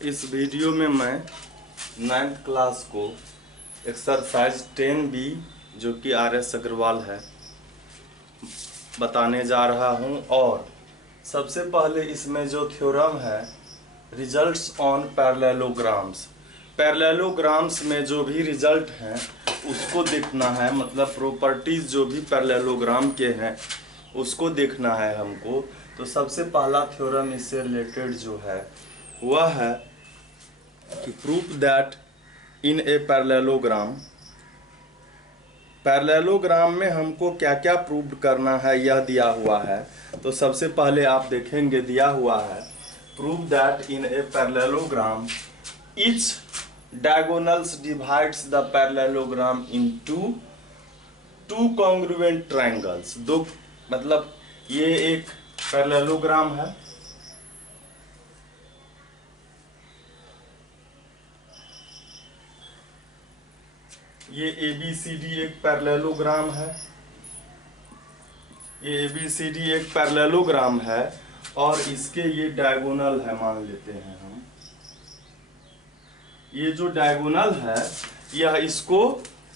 इस वीडियो में मैं 9th क्लास को एक्सरसाइज 10B जो कि RS अग्रवाल है बताने जा रहा हूं। और सबसे पहले इसमें जो थ्योरम है रिजल्ट्स ऑन पैरेललोग्राम्स, पैरेललोग्राम्स में जो भी रिजल्ट हैं उसको देखना है, मतलब प्रॉपर्टीज जो भी पैरेललोग्राम के हैं उसको देखना है हमको। तो सबसे पहला थ्योरम इससे रिलेटेड जो है वह है कि proof that in a parallelogram, parallelogram में हमको क्या क्या प्रूव करना है यह दिया हुआ है। तो सबसे पहले आप देखेंगे दिया हुआ है prove that in a parallelogram each diagonals divides the parallelogram into two congruent triangles. दो, मतलब ये एक पैरेललोग्राम है, ये ABCD एक पैरेललोग्राम है, ये ABCD एक पैरेललोग्राम है और इसके ये डायगोनल है, मान लेते हैं हम। ये जो डायगोनल है यह इसको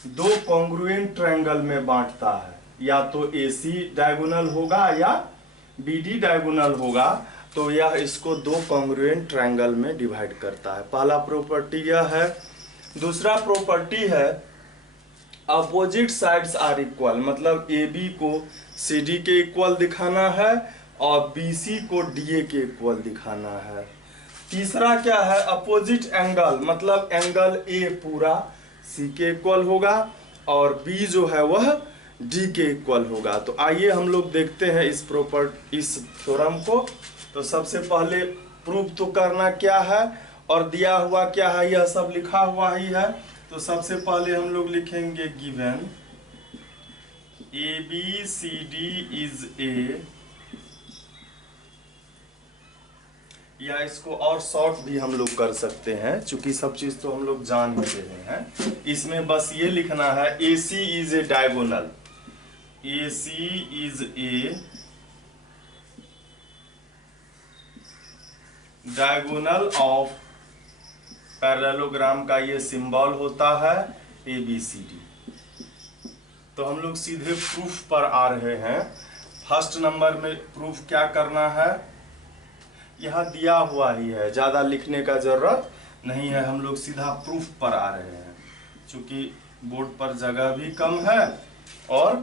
दो कॉन्ग्रुएंट ट्रायंगल में बांटता है, या तो AC डायगोनल होगा या BD डायगोनल होगा, तो यह इसको दो कॉन्ग्रुएंट ट्रायंगल में डिवाइड करता है। पहला प्रॉपर्टी यह है। दूसरा प्रॉपर्टी है अपोजिट साइड्स आर इक्वल, मतलब AB को CD के इक्वल दिखाना है और BC को DA के इक्वल दिखाना है। तीसरा क्या है अपोजिट एंगल, मतलब एंगल A पूरा C के इक्वल होगा और B जो है वह D के इक्वल होगा। तो आइए हम लोग देखते हैं इस थ्योरम को। तो सबसे पहले प्रूफ तो करना क्या है और दिया हुआ क्या है यह सब लिखा हुआ ही है। तो सबसे पहले हम लोग लिखेंगे गिवन ABCD इज ए, या इसको और शॉर्ट भी हम लोग कर सकते हैं क्योंकि सब चीज तो हम लोग जान ही रहे हैं। इसमें बस ये लिखना है AC is a diagonal, AC is a diagonal of parallelogram का ये सिंबल होता है ABCD। तो हम लोग सीधे प्रूफ पर आ रहे हैं। फर्स्ट नंबर में प्रूफ क्या करना है, यह दिया हुआ ही है, ज्यादा लिखने का जरूरत नहीं है, हम लोग सीधा प्रूफ पर आ रहे हैं क्योंकि बोर्ड पर जगह भी कम है और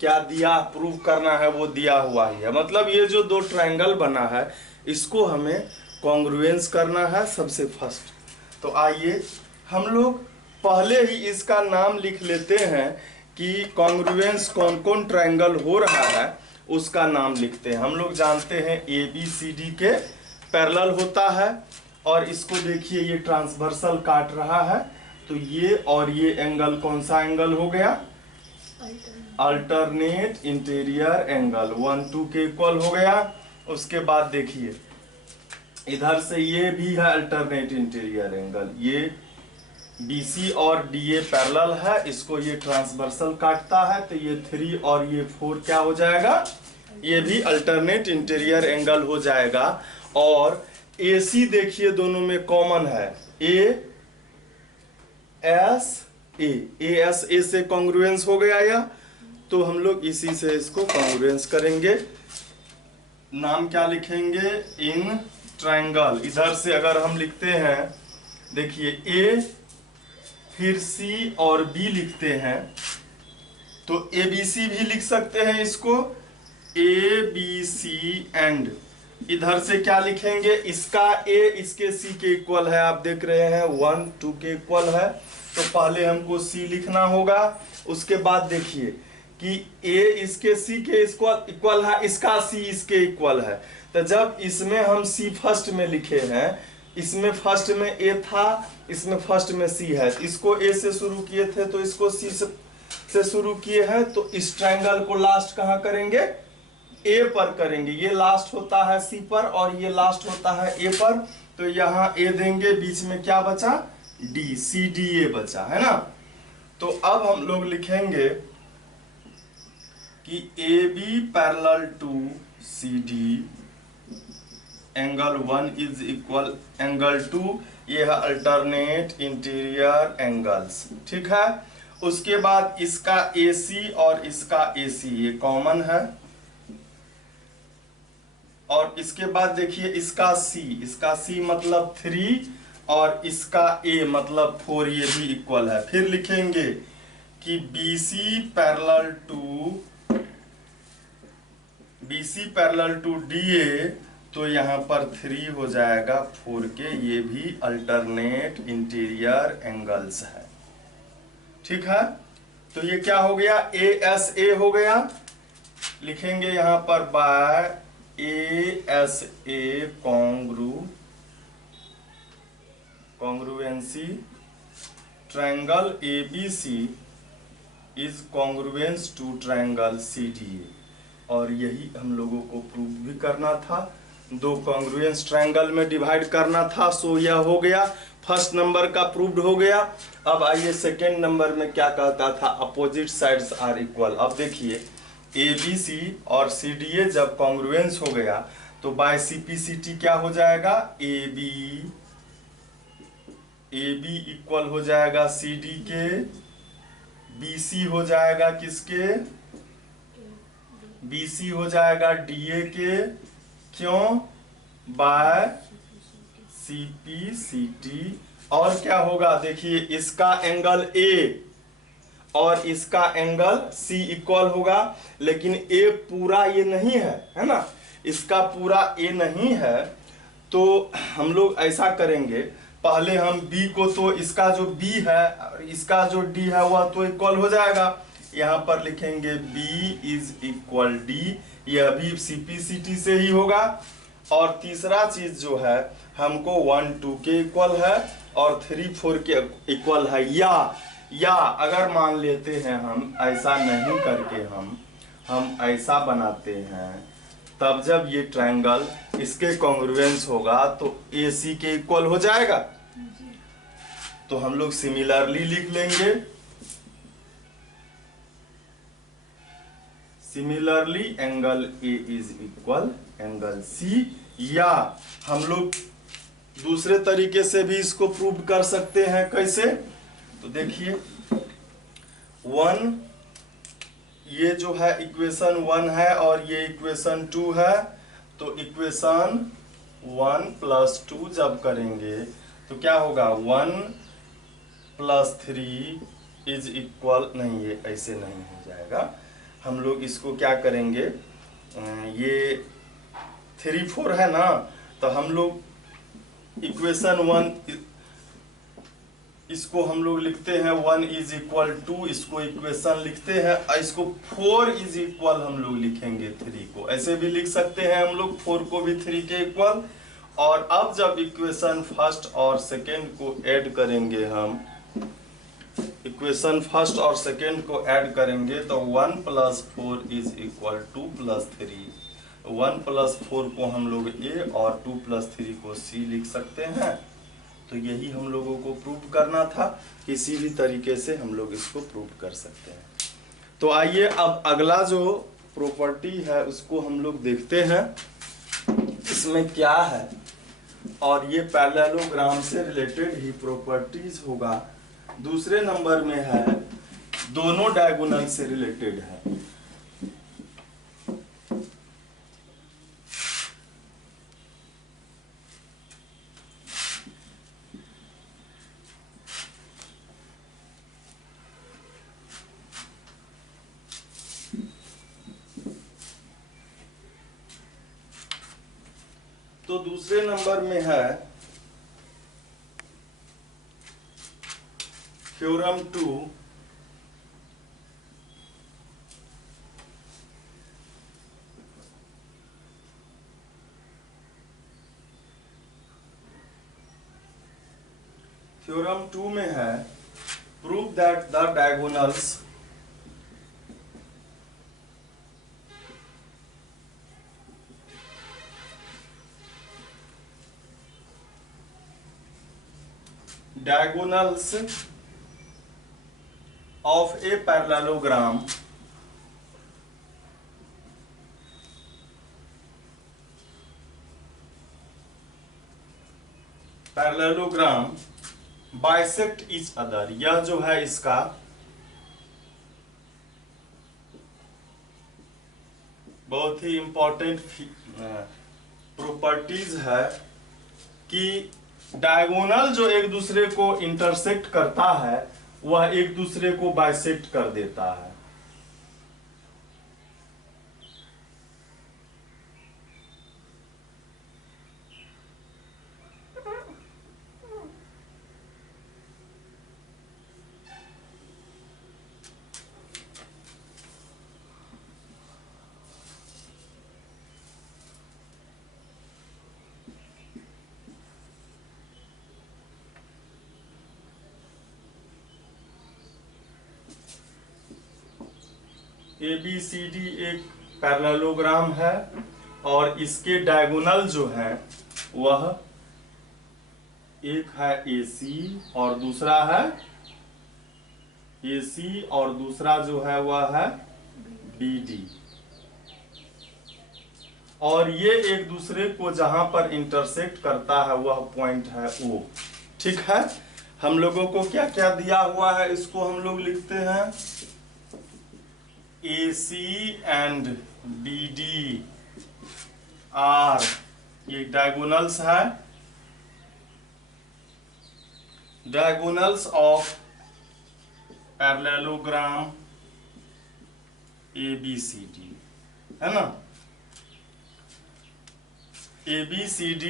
क्या दिया प्रूफ करना है वो दिया हुआ ही है। मतलब ये जो दो ट्रायंगल बना है इसको हमें कॉन्ग्रुएंस करना है सबसे फर्स्ट। तो आइए हम लोग पहले ही इसका नाम लिख लेते हैं कि कॉन्ग्रुएंस कौन कौन ट्रायंगल हो रहा है उसका नाम लिखते हैं। हम लोग जानते हैं ABCD के पैरेलल होता है और इसको देखिए ये ट्रांसवर्सल काट रहा है, तो ये और ये एंगल कौन सा एंगल हो गया, अल्टरनेट इंटीरियर एंगल 1 2 के इक्वल हो गया। उसके बाद देखिए इधर से ये भी है अल्टरनेट इंटीरियर एंगल, ये BC और DA पैरेलल है, इसको ये ट्रांसवर्सल काटता है, तो ये 3 और ये 4 क्या हो जाएगा, ये भी अल्टरनेट इंटीरियर एंगल हो जाएगा। और AC देखिए दोनों में कॉमन है, AS से कॉन्ग्रुएंस हो गया या, तो हम लोग इसी से इसको कॉन्ग्रुएंस करेंगे। नाम क्या लिखेंगे, इन ट्रायंगल। इधर से अगर हम लिखते हैं देखिए A फिर C और B लिखते हैं तो ABC भी लिख सकते हैं इसको, ABC एंड इधर से क्या लिखेंगे, इसका A इसके C के इक्वल है, आप देख रहे हैं 1 2 के इक्वल है, तो पहले हमको C लिखना होगा। उसके बाद देखिए कि A इसके C के इक्वल है, इसका C इसके इक्वल है, तो जब इसमें हम C फर्स्ट में लिखे हैं, इसमें फर्स्ट में A था, इसमें फर्स्ट में C है, इसको A से शुरू किए थे तो इसको C से शुरू किए हैं, तो इस ट्रायंगल को लास्ट कहाँ करेंगे, A पर करेंगे। ये लास्ट होता है C पर और ये लास्ट होता है A पर, तो यहाँ A देंगे, बीच में क्या बचा, D, CDA बचा है ना। तो अब हम लोग लिखेंगे कि AB parallel to CD angle 1 is equal angle 2, ये है अल्टरनेट इंटीरियर एंगल्स, ठीक है। उसके बाद इसका AC और इसका AC ये कॉमन है, और इसके बाद देखिए इसका C मतलब 3 और इसका A मतलब 4, ये भी इक्वल है। फिर लिखेंगे कि BC पैरेलल टू DA, तो यहाँ पर 3 हो जाएगा 4 के, ये भी अल्टरनेट इंटीरियर एंगल्स है, ठीक है। तो ये क्या हो गया, ASA हो गया। लिखेंगे यहाँ पर by ASA congruency triangle ABC is congruence to triangle CDA, और यही हम लोगों को प्रूव भी करना था, 2 कॉन्ग्रुएंस ट्रायंगल में डिवाइड करना था। सो यह हो गया, फर्स्ट नंबर का प्रूव्ड हो गया। अब आइए सेकेंड नंबर में क्या कहता था, अपोजिट साइड्स आर इक्वल। अब देखिए ABC और CDA जब कॉन्ग्रुएंस हो गया तो बाय CPCT क्या हो जाएगा, AB इक्वल हो जाएगा CD के, BC हो जाएगा किसके, BC हो जाएगा DA के, क्यों, बाय CPCT। और क्या होगा, देखिए इसका एंगल A और इसका एंगल C इक्वल होगा, लेकिन A पूरा ये नहीं है ना, इसका पूरा A नहीं है। तो हम लोग ऐसा करेंगे, पहले हम B को, तो इसका जो B है और इसका जो D है वह तो इक्वल हो जाएगा। यहाँ पर लिखेंगे B इज इक्वल D, यह भी CPCT से ही होगा। और तीसरा चीज जो है, हमको 1 2 के इक्वल है और 3 4 के इक्वल है, या अगर मान लेते हैं हम ऐसा नहीं करके हम ऐसा बनाते हैं, तब जब ये ट्रायंगल इसके कॉन्ग्रुएंस होगा तो AC के इक्वल हो जाएगा। तो हम लोग सिमिलरली लिख लेंगे, similarly angle A is equal angle C। या हम लोग दूसरे तरीके से भी इसको प्रूव कर सकते हैं, कैसे, तो देखिए 1, ये जो है इक्वेशन 1 है और ये इक्वेशन 2 है, तो इक्वेशन 1 + 2 जब करेंगे तो क्या होगा, 1 + 3 इज इक्वल, नहीं ये ऐसे नहीं हो जाएगा, हम लोग इसको क्या करेंगे, ये 3 4 है ना, तो हम लोग इक्वेशन 1 इसको हम लोग लिखते हैं 1 इज इक्वल टू, इसको इक्वेशन लिखते हैं, इसको 4 इज इक्वल हम लोग लिखेंगे 3 को, ऐसे भी लिख सकते हैं हम लोग 4 को भी 3 के इक्वल। और अब जब इक्वेशन फर्स्ट और सेकेंड को ऐड करेंगे, हम इक्वेशन फर्स्ट और सेकेंड को ऐड करेंगे तो 1 + 4 इज इक्वल 2 + 3, 1 + 4 को हम लोग A और 2 + 3 को C लिख सकते हैं। तो यही हम लोगों को प्रूव करना था, किसी भी तरीके से हम लोग इसको प्रूव कर सकते हैं। तो आइए अब अगला जो प्रॉपर्टी है उसको हम लोग देखते हैं, इसमें क्या है, और ये पैरेललोग्राम से रिलेटेड ही प्रॉपर्टीज होगा। दूसरे नंबर में है, दोनों डायगोनल से रिलेटेड है। तो दूसरे नंबर में है थ्योरम 2 थ्योरम 2 में है, prove that the diagonals of a parallelogram parallelogram bisect each other, यह जो है इसका बहुत ही इंपॉर्टेंट प्रॉपर्टीज है कि डायगोनल जो एक दूसरे को इंटरसेक्ट करता है वह एक दूसरे को बाइसेक्ट कर देता है। ABCD एक पैरेललोग्राम है और इसके डायगोनल जो है वह एक है AC और दूसरा है AC और दूसरा जो है वह है BD, और ये एक दूसरे को जहां पर इंटरसेक्ट करता है वह पॉइंट है O। ठीक है, हम लोगों को क्या क्या दिया हुआ है इसको हम लोग लिखते हैं AC एंड BD आर, ये डायगोनल्स है, डायगोनल्स ऑफ पैरेललोग्राम ABCD, है ना। ABCD,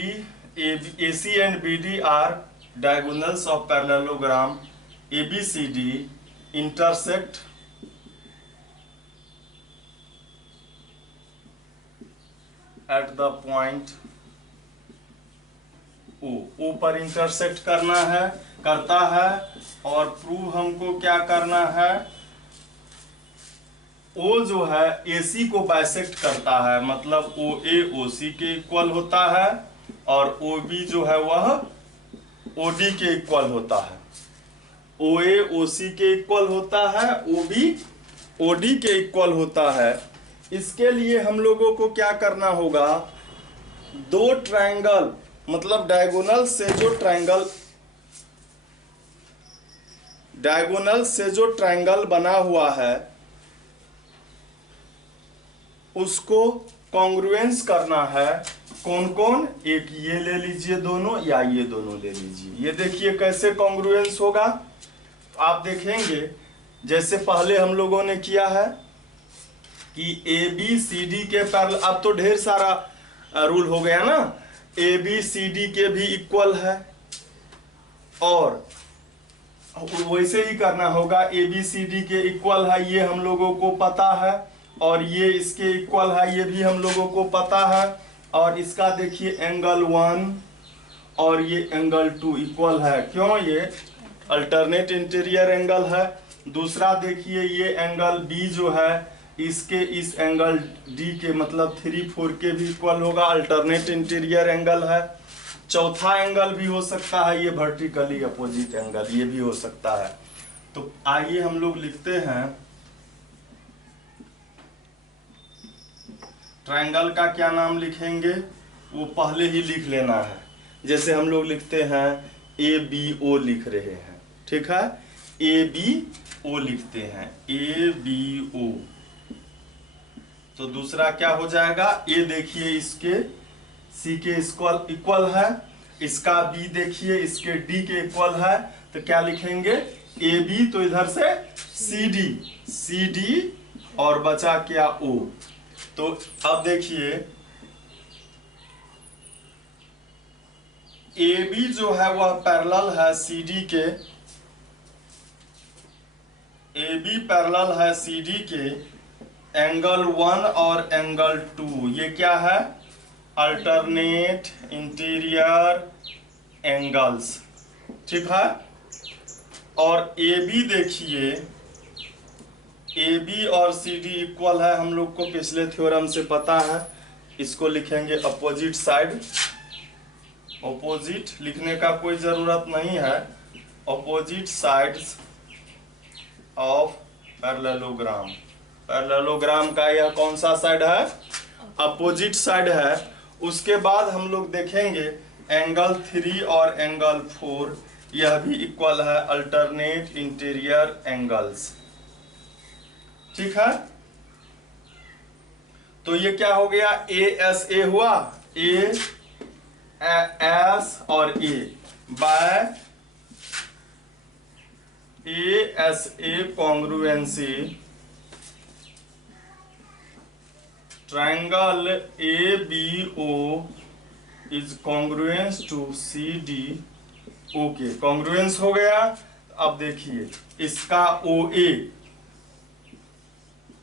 AC and BD are diagonals of parallelogram ABCD intersect at the point O। O पर इंटरसेक्ट करता है और प्रूव हमको क्या करना है, O जो है AC को बाइसेक्ट करता है, मतलब OA OC के इक्वल होता है और OB जो है वह OD के इक्वल होता है। OA OC के इक्वल होता है, OB OD के इक्वल होता है। इसके लिए हम लोगों को क्या करना होगा, दो ट्रायंगल मतलब डायगोनल से जो ट्रायंगल बना हुआ है उसको कॉन्ग्रुएंस करना है। कौन कौन, एक ये ले लीजिए दोनों या ये दोनों ले लीजिए। ये देखिए कैसे कॉन्ग्रुएंस होगा, आप देखेंगे जैसे पहले हम लोगों ने किया है कि ABCD के पैरेलल, अब तो ढेर सारा रूल हो गया ना, ABCD के भी इक्वल है और वैसे ही करना होगा, ABCD के इक्वल है ये हम लोगों को पता है और ये इसके इक्वल है ये भी हम लोगों को पता है, और इसका देखिए एंगल 1 और ये एंगल 2 इक्वल है, क्यों, ये अल्टरनेट इंटीरियर एंगल है। दूसरा देखिए ये एंगल B जो है इसके इस एंगल D के मतलब 3-4 के भी इक्वल होगा, अल्टरनेट इंटीरियर एंगल है। चौथा एंगल भी हो सकता है ये वर्टिकली अपोजिट एंगल, ये भी हो सकता है। तो आइए हम लोग लिखते हैं ट्रायंगल का क्या नाम लिखेंगे, वो पहले ही लिख लेना है। जैसे हम लोग लिखते हैं ABO लिख रहे हैं, ठीक है, ABO लिखते हैं, ABO। तो दूसरा क्या हो जाएगा, A देखिए इसके C के इक्वल है, इसका B देखिए इसके D के इक्वल है, तो क्या लिखेंगे AB, तो इधर से CD और बचा क्या O। तो अब देखिए AB जो है वह पैरेलल है CD के, AB पैरेलल है CD के एंगल 1 और एंगल 2, ये क्या है, अल्टरनेट इंटीरियर एंगल्स, ठीक है। और AB देखिए AB और CD इक्वल है, हम लोग को पिछले थ्योरम से पता है। इसको लिखेंगे अपोजिट साइड, अपोजिट लिखने का कोई जरूरत नहीं है, opposite sides of parallelogram. Parallelogram का यह कौन सा साइड है, अपोजिट साइड है। उसके बाद हम लोग देखेंगे एंगल 3 और एंगल 4 यह भी इक्वल है अल्टरनेट इंटीरियर एंगल्स। ठीक है, तो ये क्या हो गया, ए एस ए हुआ, ए एस और A by A S A congruency triangle A B O is congruence to C D. Okay, congruence हो गया। अब देखिए इसका ओ ए,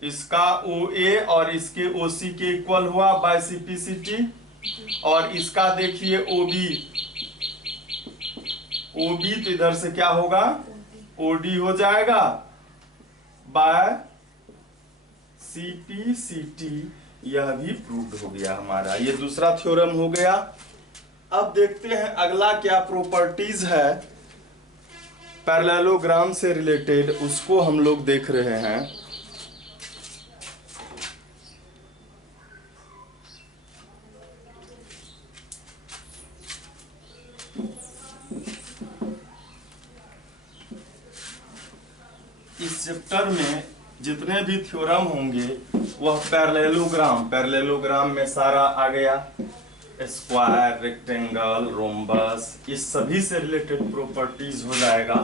इसका ओ ए और इसके ओ सी के इक्वल हुआ बाय सीपीसीटी, और इसका देखिए ओ बी, ओ बी तो इधर से क्या होगा, ओडी हो जाएगा बाय सीपीसीटी। यह भी प्रूव्ड हो गया हमारा, ये दूसरा थ्योरम हो गया। अब देखते हैं अगला क्या प्रॉपर्टीज है पैरेललोग्राम से रिलेटेड, उसको हम लोग देख रहे हैं। इस चैप्टर में जितने भी थ्योरम होंगे वह पैरेललोग्राम में सारा आ गया, स्क्वायर, रेक्टेंगल, रोम्बस, इस सभी से रिलेटेड प्रॉपर्टीज हो जाएगा,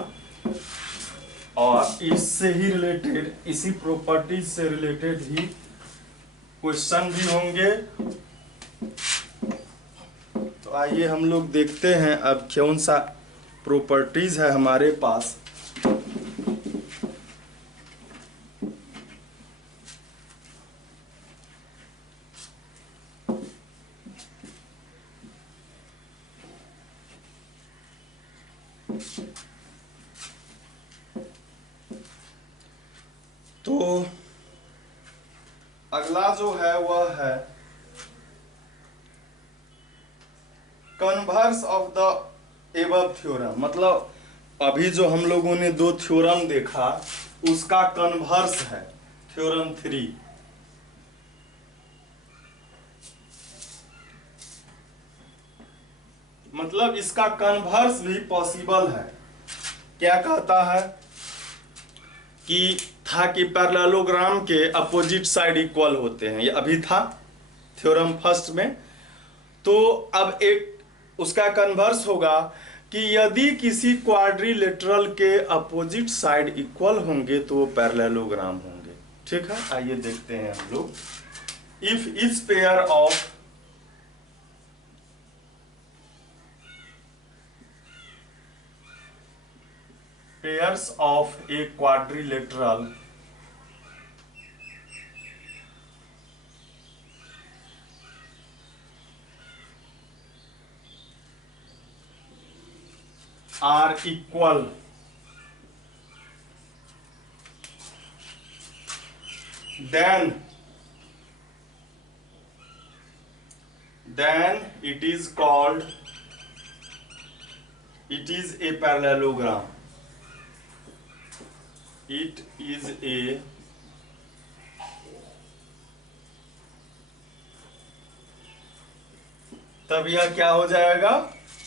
और इससे ही रिलेटेड, इसी प्रॉपर्टीज से रिलेटेड ही क्वेश्चन भी होंगे। तो आइए हम लोग देखते हैं अब कौन सा प्रॉपर्टीज है हमारे पास। तो अगला जो है वह है converse of the above theorem, मतलब अभी जो हम लोगों ने दो थ्योरम देखा उसका कन्वर्स है थ्योरम 3। मतलब इसका कन्वर्स भी पॉसिबल है। क्या कहता है कि था कि पैरेललोग्राम के अपोजिट साइड इक्वल होते हैं, ये अभी था थ्योरम फर्स्ट में। तो अब एक उसका कन्वर्स होगा कि यदि किसी क्वाड्रिलेटरल के अपोजिट साइड इक्वल होंगे तो वो पैरेललोग्राम होंगे। ठीक है, आइए देखते हैं हम लोग। इफ इस pairs of a quadrilateral are equal, then it is called, it is a parallelogram, it is a तब यह क्या हो जाएगा,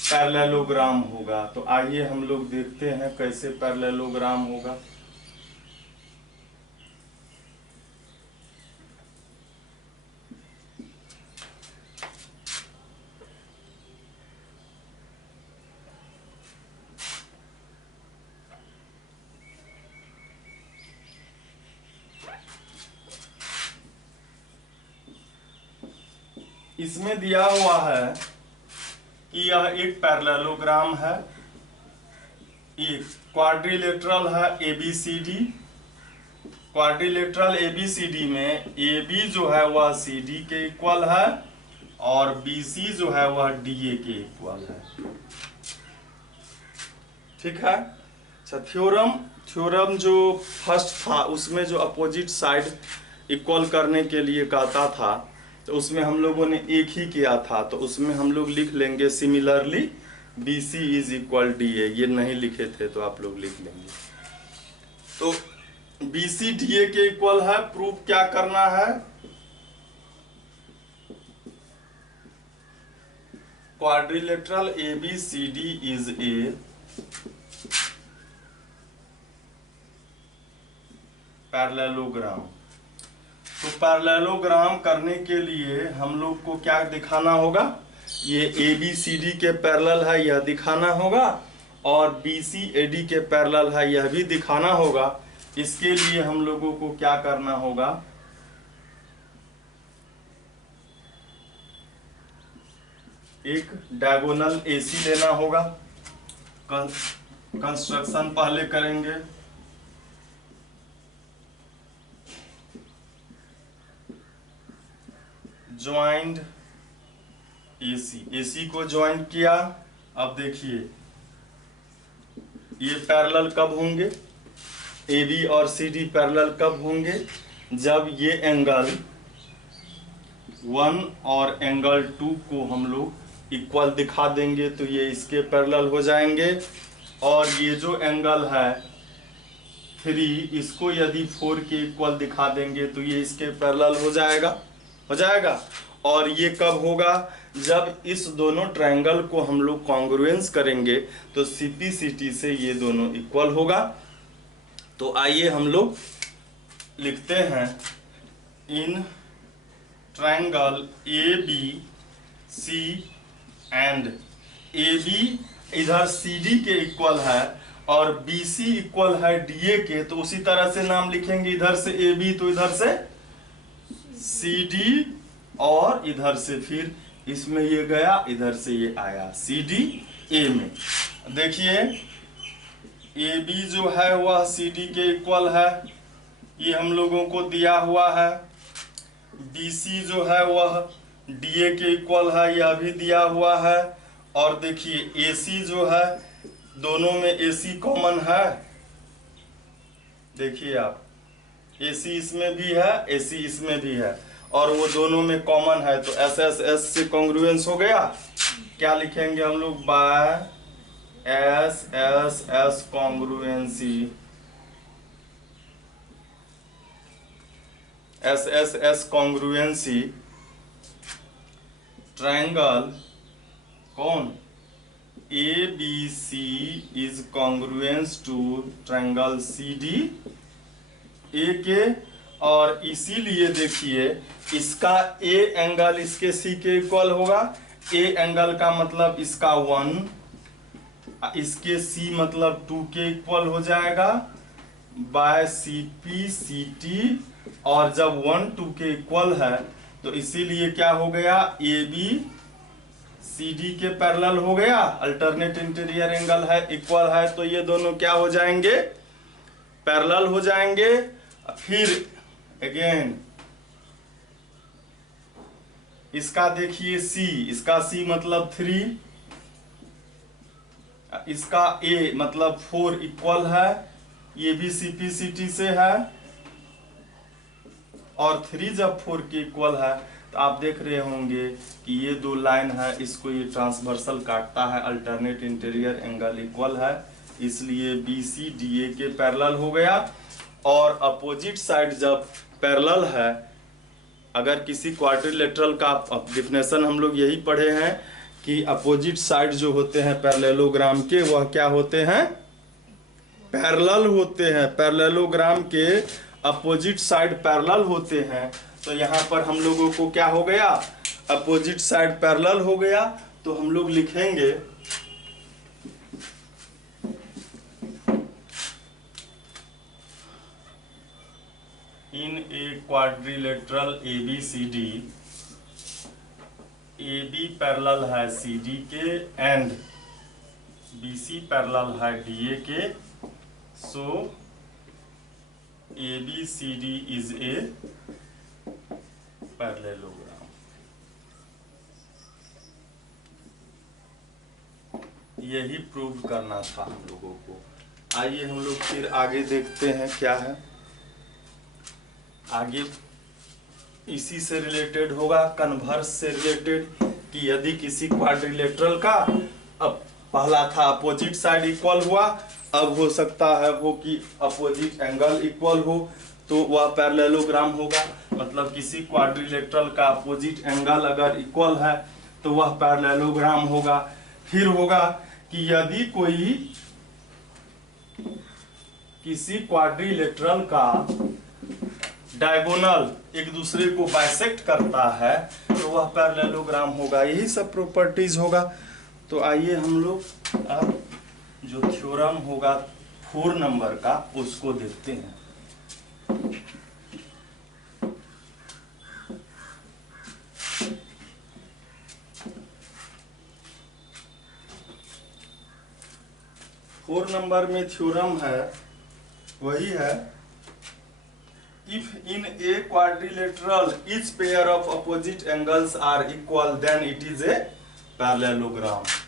पैरेललोग्राम होगा। तो आइए हम लोग देखते हैं कैसे पैरेललोग्राम होगा। इसमें दिया हुआ है कि यह एक पैरेललोग्राम है, एक क्वाड्रिलेटरल है ABCD। क्वाड्रिलेटरल ABCD में AB जो है वह CD के इक्वल है और BC जो है वह DA के इक्वल है। ठीक है। अच्छा, थ्योरम जो फर्स्ट था उसमें जो अपोजिट साइड इक्वल करने के लिए कहता था तो उसमें हम लोगों ने एक ही किया था, तो उसमें हम लोग लिख लेंगे similarly BC is equal DA। ये नहीं लिखे थे तो आप लोग लिख लेंगे। तो BC DA के इक्वल है, प्रूफ क्या करना है, quadrilateral ABCD is a parallelogram. तो पैरेललोग्राम करने के लिए हम लोग को क्या दिखाना होगा, ये ABCD के पैरेलल है यह दिखाना होगा, और BCAD के पैरेलल है यह भी दिखाना होगा। इसके लिए हम लोगों को क्या करना होगा, एक डायगोनल AC लेना होगा। कंस्ट्रक्शन पहले करेंगे। ज्वाइंट AC को ज्वाइंट किया। अब देखिए ये पैरेलल कब होंगे, AB और CD पैरेलल कब होंगे, जब ये एंगल 1 और एंगल 2 को हम लोग इक्वल दिखा देंगे तो ये इसके पैरेलल हो जाएंगे। और ये जो एंगल है 3, इसको यदि 4 के इक्वल दिखा देंगे तो ये इसके पैरेलल हो जाएगा। और ये कब होगा, जब इस दोनों ट्रायंगल को हम लोग कॉन्ग्रुएंस करेंगे तो CPCT से ये दोनों इक्वल होगा। तो आइए हम लोग लिखते हैं, in triangle ABC and AB इधर CD के इक्वल है और BC इक्वल है DA के, तो उसी तरह से नाम लिखेंगे, इधर से AB तो इधर से CD और इधर से फिर इसमें ये गया, इधर से ये आया CDA में। देखिए AB जो है वह CD के इक्वल है, ये हम लोगों को दिया हुआ है। BC जो है वह DA के इक्वल है, यह भी दिया हुआ है। और देखिए AC जो है, दोनों में AC कॉमन है। देखिए आप, AC इसमें भी है, AC इसमें भी है, और वो दोनों में कॉमन है, तो S से कॉन्ग्रुएंस हो गया। क्या लिखेंगे हम लोग, by S congruency, S congruency triangle कौन ABC is congruence to triangle CDA के। और इसीलिए देखिए इसका A एंगल इसके C के इक्वल होगा। A एंगल का मतलब इसका 1, इसके C मतलब 2 के इक्वल हो जाएगा बाय CPCT। और जब 1 2 के इक्वल है तो इसीलिए क्या हो गया, AB CD के पैरेलल हो गया, अल्टरनेट इंटीरियर एंगल है, इक्वल है, तो ये दोनों क्या हो जाएंगे, पैरेलल हो जाएंगे। फिर अगेन इसका देखिए C, इसका C मतलब 3, इसका A मतलब 4 इक्वल है, ये भी CPCT से है। और 3 जब 4 के इक्वल है तो आप देख रहे होंगे कि ये दो लाइन है, इसको ये ट्रांसवर्सल काटता है, अल्टरनेट इंटीरियर एंगल इक्वल है, इसलिए BCDA के पैरेलल हो गया। और अपोजिट साइड जब पैरेलल है, अगर किसी क्वाड्रिलेटरल का डिफिनेशन हम लोग यही पढ़े हैं कि अपोजिट साइड जो होते हैं पैरेललोग्राम के, वह क्या होते हैं, पैरेलल होते हैं। पैरेललोग्राम के अपोजिट साइड पैरेलल होते हैं। तो यहाँ पर हम लोगों को क्या हो गया, अपोजिट साइड पैरेलल हो गया। तो हम लोग लिखेंगे in a quadrilateral ABCD, AB parallel है CD के एंड BC पैरेलल है DA के, so ABCD is a parallelogram. यही प्रूव करना था हम लोगों को। आइए हम लोग फिर आगे देखते हैं क्या है आगे। इसी से रिलेटेड होगा, कन्वर्स से रिलेटेड, कि यदि किसी क्वाड्रिलेटरल का, अब पहला था अपोजिट साइड इक्वल हुआ, अब हो सकता है वो कि अपोजिट एंगल इक्वल हो, तो वह पैरेललोग्राम होगा। मतलब किसी क्वाड्रिलेटरल का अपोजिट एंगल अगर इक्वल है तो वह पैरेललोग्राम होगा। फिर होगा कि यदि कोई किसी क्वाड्रिलेटरल का डायगोनल एक दूसरे को बाइसेक्ट करता है तो वह पैरेललोग्राम होगा। यही सब प्रॉपर्टीज होगा। तो आइए हम लोग अब जो थ्योरम होगा 4 नंबर का उसको देखते हैं। फोर नंबर में थ्योरम है, वही है, if in a quadrilateral each pair of opposite angles are equal then it is a parallelogram.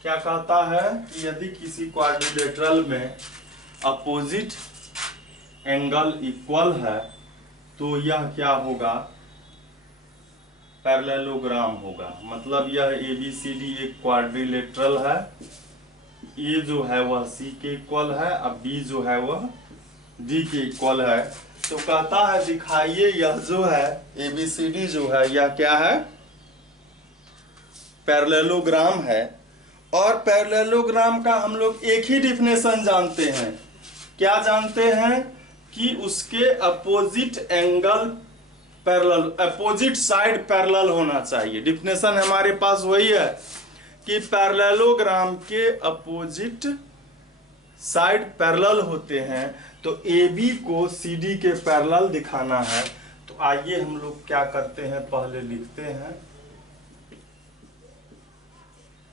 क्या कहता है कि यदि किसी क्वाड्रिलेटरल में अपोजिट एंगल इक्वल है तो यह क्या होगा, पैरेललोग्राम होगा। मतलब यह ABCD एक क्वाड्रिलेटरल है, ए जो है वह सी के इक्वल है, अब बी जो है वह डी के इक्वल है। तो कहता है दिखाइए यह जो है ABCD जो है यह क्या है, पैरेललोग्राम है। और पैरेललोग्राम का हम लोग एक ही डिफिनेशन जानते हैं। क्या जानते हैं कि उसके opposite angle parallel, opposite side parallel होना चाहिए। डिफिनेशन हमारे पास वही है कि पैरेललोग्राम के अपोजिट साइड पैरेलल होते हैं। तो AB को CD के पैरेलल दिखाना है। तो आइए हम लोग क्या करते हैं, पहले लिखते हैं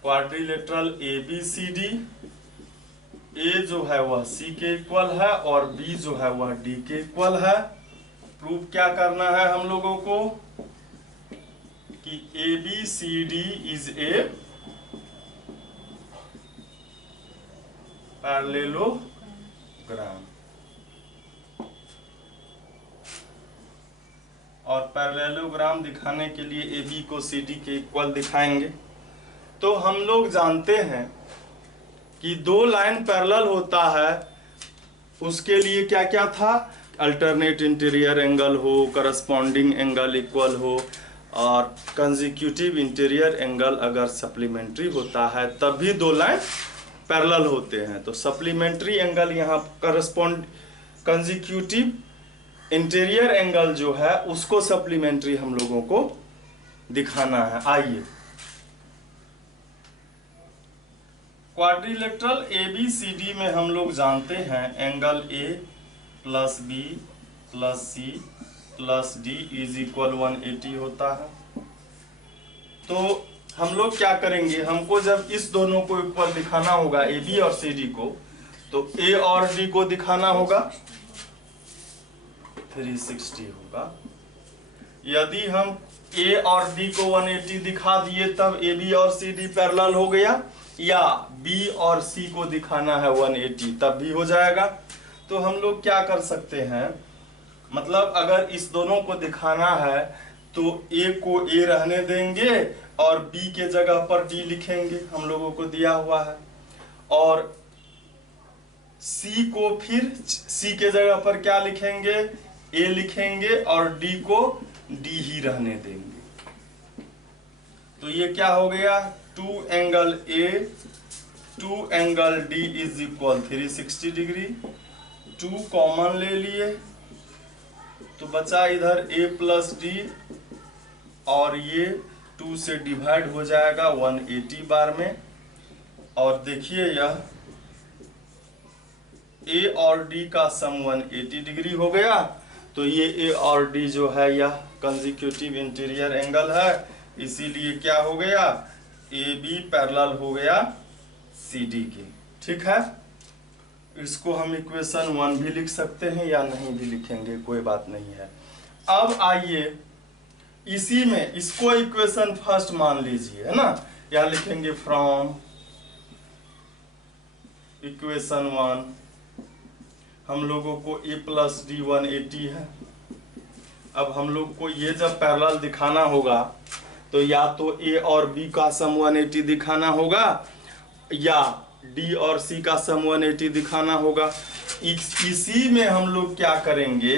क्वाड्रिलेटरल ABCD, A जो है वह C के इक्वल है और B जो है वह D के इक्वल है। प्रूफ क्या करना है हम लोगों को कि ABCD इज ए पैरेललोग्राम। और पैरेललोग्राम दिखाने के लिए AB को CD के इक्वल दिखाएंगे। तो हम लोग जानते हैं कि दो लाइन पैरेलल होता है, उसके लिए क्या क्या था, अल्टरनेट इंटीरियर एंगल हो, करस्पॉन्डिंग एंगल इक्वल हो और कंसेक्यूटिव इंटीरियर एंगल अगर सप्लीमेंट्री होता है तब भी दो लाइन पैरेलल होते हैं। तो सप्लीमेंट्री एंगल यहाँ करस्पॉन्ड, कंसेक्यूटिव इंटीरियर एंगल जो है उसको सप्लीमेंट्री हम लोगों को दिखाना है। आइए क्वाड्रिलेटरल ABCD में हम लोग जानते हैं angle A plus B plus C plus D is equal 180 होता है। तो हम लोग क्या करेंगे, हमको जब इस दोनों को इक्वल दिखाना होगा AB और CD को, तो A और D को दिखाना होगा 360 होगा। यदि हम A और D को 180 दिखा दिए तब AB और CD पैरेलल हो गया, या B और C को दिखाना है 180 तब भी हो जाएगा। तो हम लोग क्या कर सकते हैं, मतलब अगर इस दोनों को दिखाना है तो A को A रहने देंगे और B के जगह पर D लिखेंगे, हम लोगों को दिया हुआ है, और C को फिर C के जगह पर क्या लिखेंगे, A लिखेंगे और D को D ही रहने देंगे। तो ये क्या हो गया, 2 angle A 2 angle D is equal 360 degree. 2 common ले लिए तो बचा इधर a प्लस डी, और ये 2 से डिवाइड हो जाएगा 180 बार में। और देखिए यह a और d का सम 180 डिग्री हो गया। तो ये a और d जो है यह कंसेक्यूटिव इंटीरियर एंगल है, इसीलिए क्या हो गया, AB पैरेलल हो गया CD के। ठीक है, इसको हम इक्वेशन 1 भी लिख सकते हैं या नहीं भी लिखेंगे, कोई बात नहीं है। अब आइए इसी में इसको इक्वेशन फर्स्ट मान लीजिए, है ना। यहां लिखेंगे फ्रॉम इक्वेशन 1 हम लोगों को a प्लस डी 180 है। अब हम लोग को ये जब पैरेलल दिखाना होगा तो या तो a और b का सम 180 दिखाना होगा या d और c का सम 180 दिखाना होगा। इसी में हम लोग क्या करेंगे,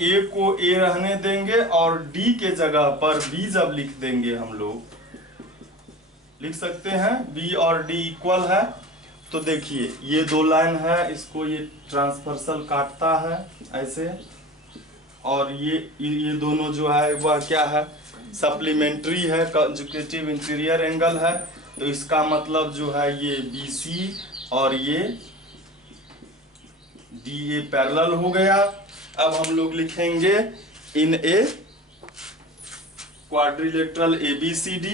a को a रहने देंगे और d के जगह पर b जब लिख देंगे, हम लोग लिख सकते हैं b और d इक्वल है। तो देखिए ये दो लाइन है, इसको ये ट्रांसवर्सल काटता है ऐसे, और ये दोनों जो है वह क्या है, सप्लीमेंट्री है, कंसेक्यूटिव इंटीरियर एंगल है। तो इसका मतलब जो है ये BC और ये DA पैरेलल हो गया। अब हम लोग लिखेंगे in a quadrilateral ABCD,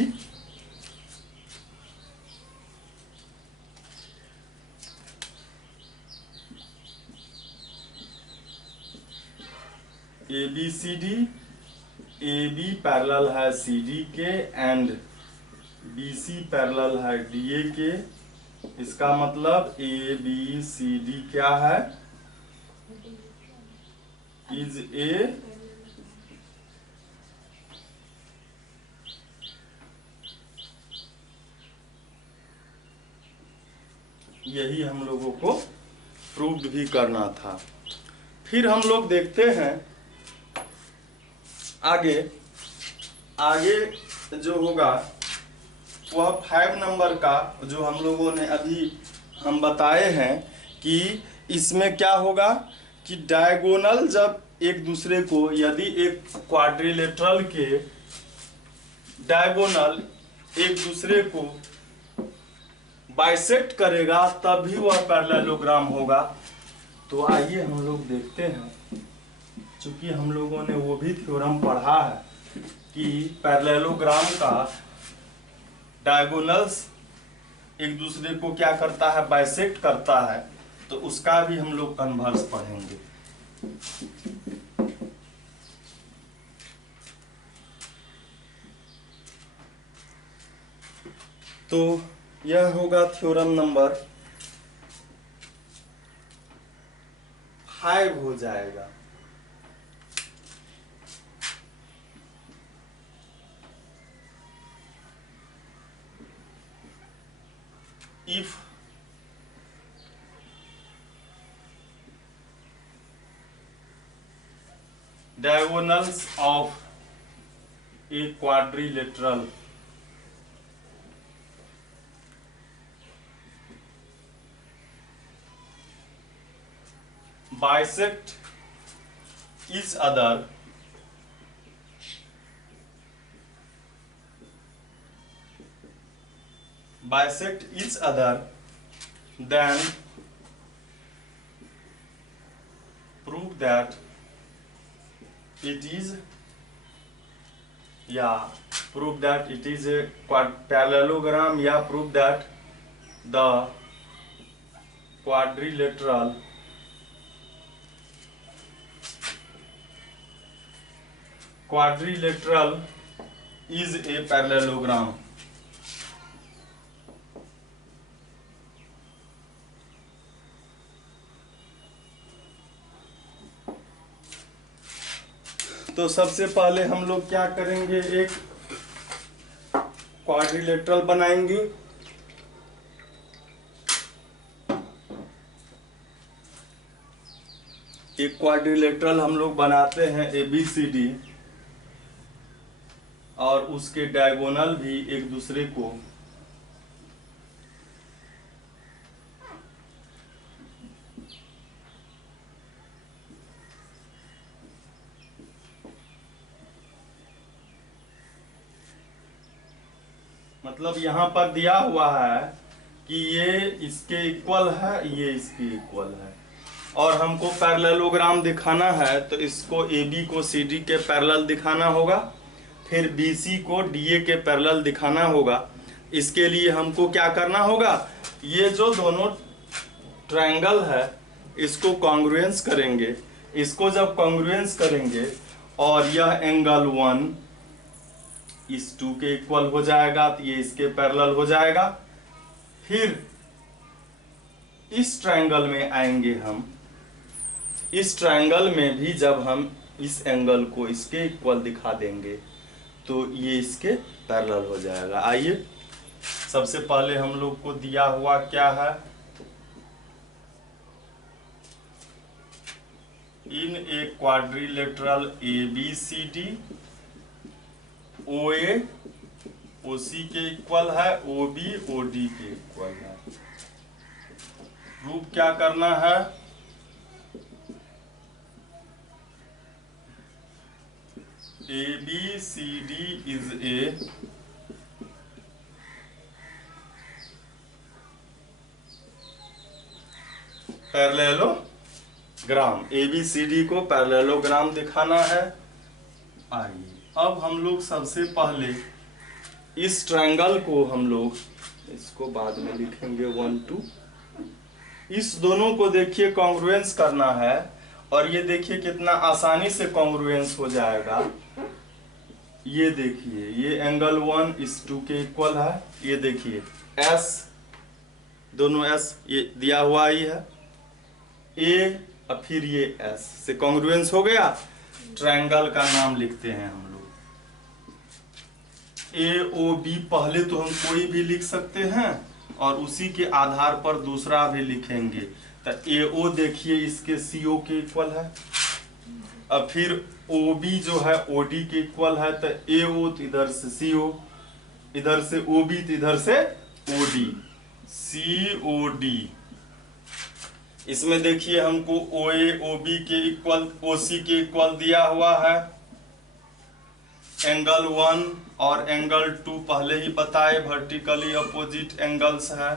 ABCD, AB parallel है CD के एंड BC पैरेलल है DA के। इसका मतलब ABCD क्या है, इज ए यही हम लोगों को प्रूव्ड भी करना था। फिर हम लोग देखते हैं आगे जो होगा वह 5 नंबर का, जो हम लोगों ने अभी हम बताए हैं कि इसमें क्या होगा कि डायगोनल जब एक दूसरे को, यदि एक क्वाड्रिलेटरल के डायगोनल एक दूसरे को बाइसेक्ट करेगा तभी वह पैरेललोग्राम होगा। तो आइए हम लोग देखते हैं, चूंकि हम लोगों ने वो भी थ्योरम पढ़ा है कि पैरेललोग्राम का डायगोनल्स एक दूसरे को क्या करता है, बाइसेक्ट करता है। तो उसका भी हम लोग कन्वर्स पढ़ेंगे। तो यह होगा थ्योरम नंबर 5 हो जाएगा। If diagonals of a quadrilateral bisect each other, then prove that it is a parallelogram, या prove that the quadrilateral is a parallelogram। तो सबसे पहले हम लोग क्या करेंगे, एक क्वाड्रिलेटरल बनाएंगे। एक क्वाड्रिलेटरल हम लोग बनाते हैं ABCD, और उसके डायगोनल भी एक दूसरे को मतलब यहाँ पर दिया हुआ है कि ये इसके इक्वल है, ये इसके इक्वल है, और हमको पैरेललोग्राम दिखाना है तो इसको AB को CD के पैरेलल दिखाना होगा, फिर BC को DA के पैरेलल दिखाना होगा। इसके लिए हमको क्या करना होगा, ये जो दोनों ट्रायंगल है इसको कॉन्ग्रुएंस करेंगे। इसको जब कॉन्ग्रुएंस करेंगे और यह एंगल 1 इस 2 के इक्वल हो जाएगा तो ये इसके पैरेलल हो जाएगा। फिर इस ट्रायंगल में आएंगे हम, इस ट्रायंगल में भी जब हम इस एंगल को इसके इक्वल दिखा देंगे तो ये इसके पैरेलल हो जाएगा। आइए सबसे पहले हम लोग को दिया हुआ क्या है, in a quadrilateral ABCD OA OC के इक्वल है, OB OD के इक्वल है। प्रूफ क्या करना है, ABCD is a parallelogram. ABCD को पैरेललोग्राम दिखाना है। आइए अब हम लोग सबसे पहले इस ट्रायंगल को हम लोग, इसको बाद में लिखेंगे 1 2, इस दोनों को देखिए कॉन्ग्रुएंस करना है और ये देखिए कितना आसानी से कॉन्ग्रुएंस हो जाएगा। ये देखिए ये एंगल 1 इस 2 के इक्वल है, ये देखिए S, दोनों S ये दिया हुआ ही है, A और फिर ये S से कॉन्ग्रुएंस हो गया। ट्रायंगल का नाम लिखते हैं हम लोग AOB। पहले तो हम कोई भी लिख सकते हैं और उसी के आधार पर दूसरा भी लिखेंगे। तो AO देखिए इसके CO के इक्वल है, अब फिर OB जो है OD के इक्वल है, तो AO तो इधर से CO, इधर से OB तो इधर से OD, COD। इसमें देखिए हमको OA OB के इक्वल, OC के इक्वल दिया हुआ है। एंगल 1 और एंगल 2 पहले ही बताए वर्टिकली अपोजिट एंगल्स है,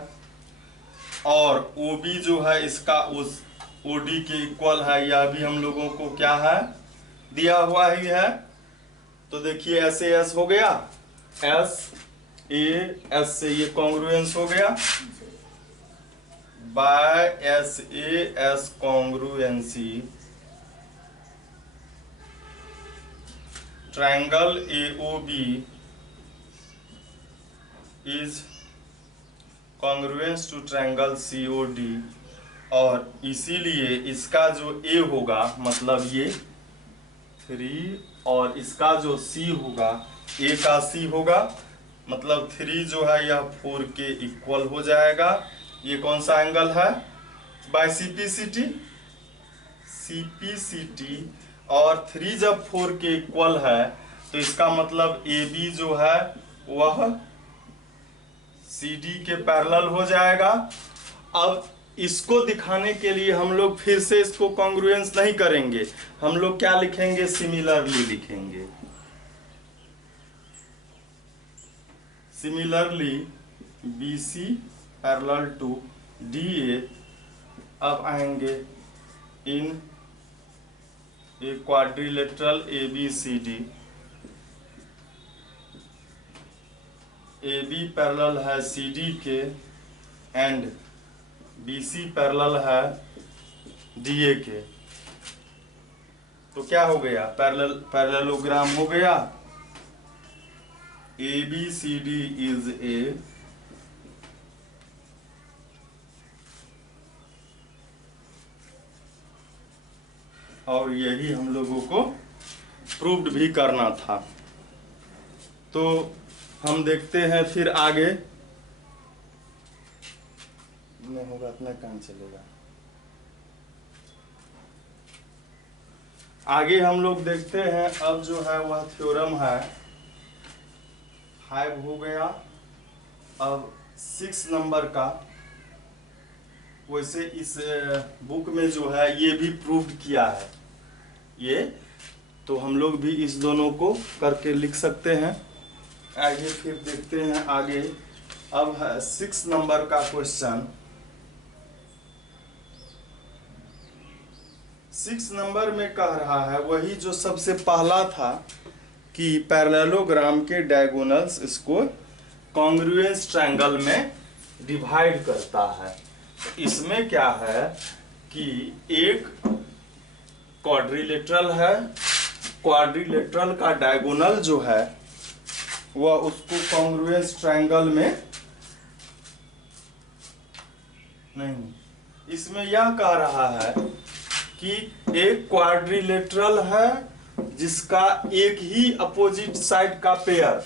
और OB जो है इसका उस OD के इक्वल है, यह भी हम लोगों को क्या है दिया हुआ ही है। तो देखिए ऐसे S हो गया, S A S से ये कॉन्ग्रुएंस हो गया, by SAS congruency triangle AOB is congruence to triangle COD, और इसीलिए इसका जो A होगा मतलब ये 3 और इसका जो C होगा, A का C होगा मतलब 3 जो है यह 4 के इक्वल हो जाएगा। ये कौन सा एंगल है, बाय CPCT, और 3 जब 4 के इक्वल है तो इसका मतलब AB जो है वह CD के पैरेलल हो जाएगा। अब इसको दिखाने के लिए हम लोग फिर से इसको कॉन्ग्रुएंस नहीं करेंगे, हम लोग क्या लिखेंगे, सिमिलरली लिखेंगे। Similarly BC parallel to DA। अब आएंगे in a quadrilateral ABCD, AB parallel है CD के एंड BC पैरेलल है DA के। तो क्या हो गया, पैरेललोग्राम हो गया। ABCD इज ए और यही हम लोगों को प्रूव्ड भी करना था। तो हम देखते हैं फिर आगे, नहीं होगा इतना काम चलेगा। आगे हम लोग देखते हैं, अब जो है वह थ्योरम है 5 हो गया। अब 6 नंबर का, वैसे इस बुक में जो है ये भी प्रूव किया है ये, तो हम लोग भी इस दोनों को करके लिख सकते हैं। आइए फिर देखते हैं आगे। अब है 6 नंबर का क्वेश्चन। 6 नंबर में कह रहा है वही जो सबसे पहला था कि पैरेललोग्राम के डायगोनल्स इसको कॉन्ग्रुएंस ट्रायंगल में डिवाइड करता है। इसमें क्या है कि एक क्वाड्रिलेटरल है, क्वाड्रिलेटरल का डायगोनल जो है वह उसको कॉन्ग्रुएंस ट्रायंगल में नहीं, इसमें यह कह रहा है कि एक क्वाड्रिलेटरल है जिसका एक ही अपोजिट साइड का पेयर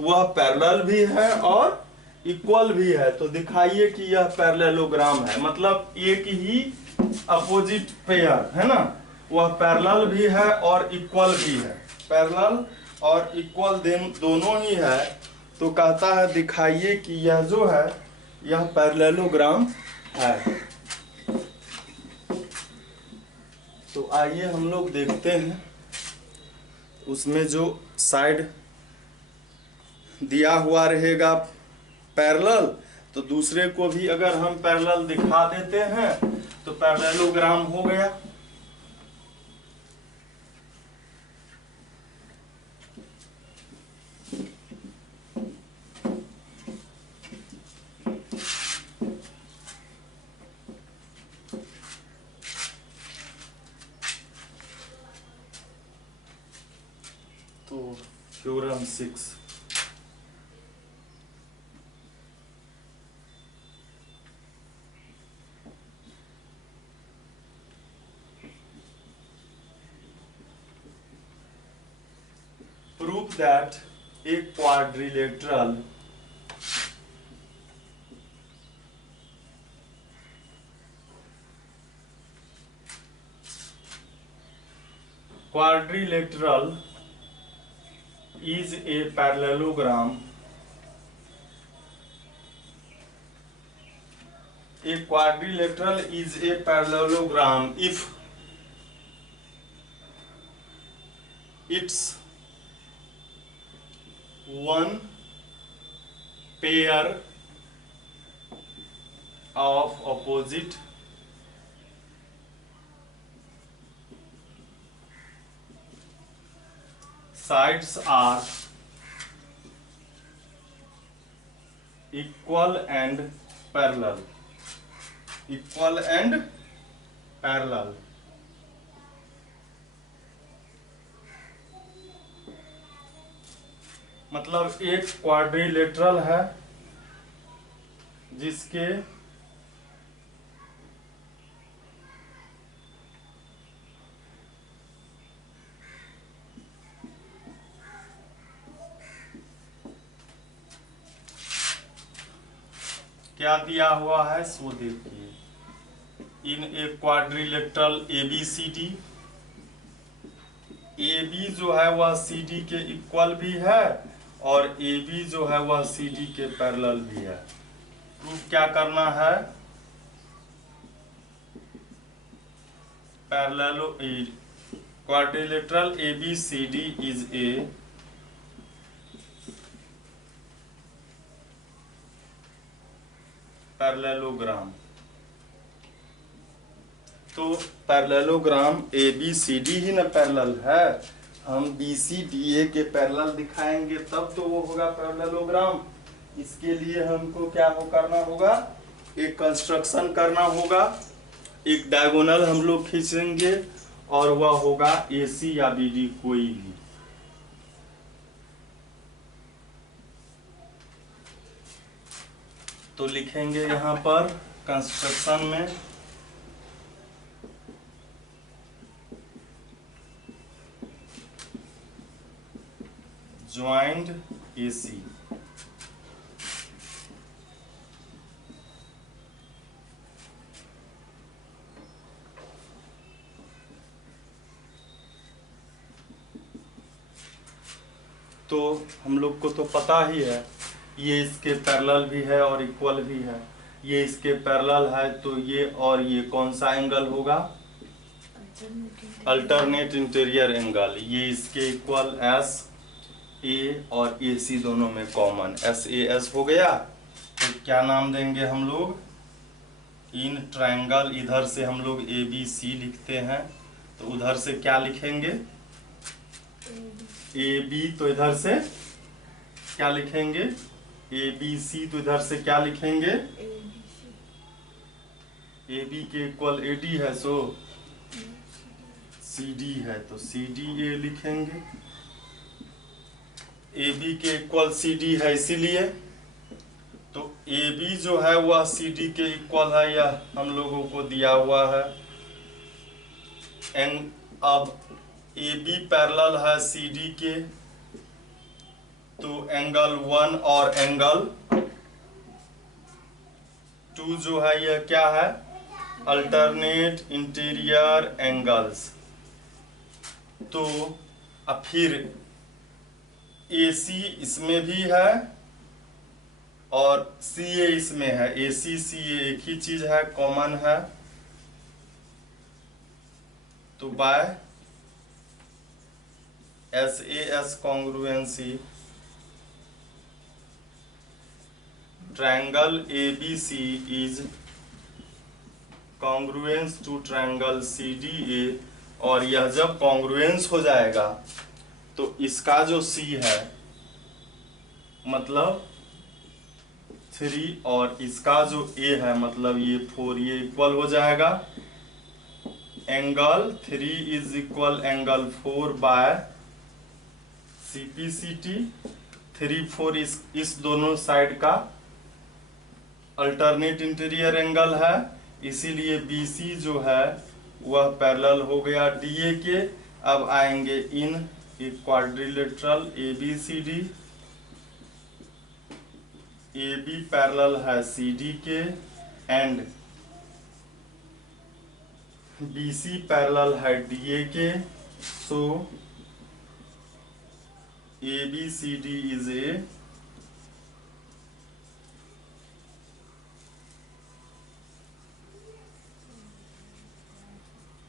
वह पैरेलल भी है और इक्वल भी है। तो दिखाइए कि यह पैरेललोग्राम है, मतलब एक ही अपोजिट पेयर है ना, वह पैरेलल भी है और इक्वल भी है, पैरेलल और इक्वल दोनों ही है। तो कहता है दिखाइए कि यह जो है यह पैरेललोग्राम है। तो आइए हम लोग देखते हैं उसमें जो साइड दिया हुआ रहेगा पैरेलल, तो दूसरे को भी अगर हम पैरेलल दिखा देते हैं तो पैरेललोग्राम हो गया। तो theorem 6 prove that a quadrilateral is a parallelogram. A quadrilateral is a parallelogram if its one pair of opposite sides are equal and parallel. Equal and parallel. मतलब एक क्वाड्रिलेटरल है जिसके क्या दिया हुआ है सो देखिए। इन ए क्वाड्रिलेटरल ABCD, AB जो है वह CD के इक्वल भी है और AB जो है वह CD के पैरेलल भी है। प्रूफ क्या करना है, पैरेललो quadrilateral ABCD is a parallelogram. तो पैरेललोग्राम ABCD ही ना पैरेलल है, हम BCDA के पैरेलल दिखाएंगे तब तो वो होगा पैरेललोग्राम। इसके लिए हमको क्या करना होगा, एक कंस्ट्रक्शन करना होगा, एक डायगोनल हम लोग खींचेंगे और वह होगा AC या BD कोई भी। तो लिखेंगे यहाँ पर कंस्ट्रक्शन में ज्वाइंट AC। तो हम लोग को तो पता ही है ये इसके पैरेलल भी है और इक्वल भी है, ये इसके पैरेलल है तो ये और ये कौन सा एंगल होगा, अल्टरनेट इंटीरियर एंगल। ये इसके इक्वल S ए और ए सी दोनों में कॉमन, एस ए एस हो गया। तो क्या नाम देंगे हम लोग, इन ट्रायंगल। इधर से हम लोग ए बी सी लिखते हैं, तो उधर से क्या लिखेंगे, ए बी, तो इधर से क्या लिखेंगे, ए बी सी, तो इधर से क्या लिखेंगे, ए बी के इक्वल ए डी है, सो सी डी है, तो सी डी ए लिखेंगे। ए बी के इक्वल सी डी है, इसीलिए तो ए बी जो है वह सी डी के इक्वल है, यह हम लोगों को दिया हुआ है। अब ए बी पैरेलल है सी डी के, तो एंगल 1 और एंगल 2 जो है यह क्या है, अल्टरनेट इंटीरियर एंगल्स। तो अब फिर ए सी इसमें भी है और सी ए इसमें है, ए सी सी ए एक ही चीज है, कॉमन है। तो by S A S congruency, triangle A B C is congruence to triangle C D A. और यह जब कॉन्ग्रुएंस हो जाएगा तो इसका जो सी है मतलब 3 और इसका जो ए है मतलब ये 4, ये इक्वल हो जाएगा। Angle 3 is equal angle 4 by C P C T. 3 4 इस दोनों साइड का अल्टरनेट इंटीरियर एंगल है, इसीलिए बी सी जो है वह पैरेलल हो गया डी ए के। अब आएंगे in quadrilateral A B C D, A B parallel है सी डी के एंड बी सी पैरेलल है डी ए के। So A B C D is a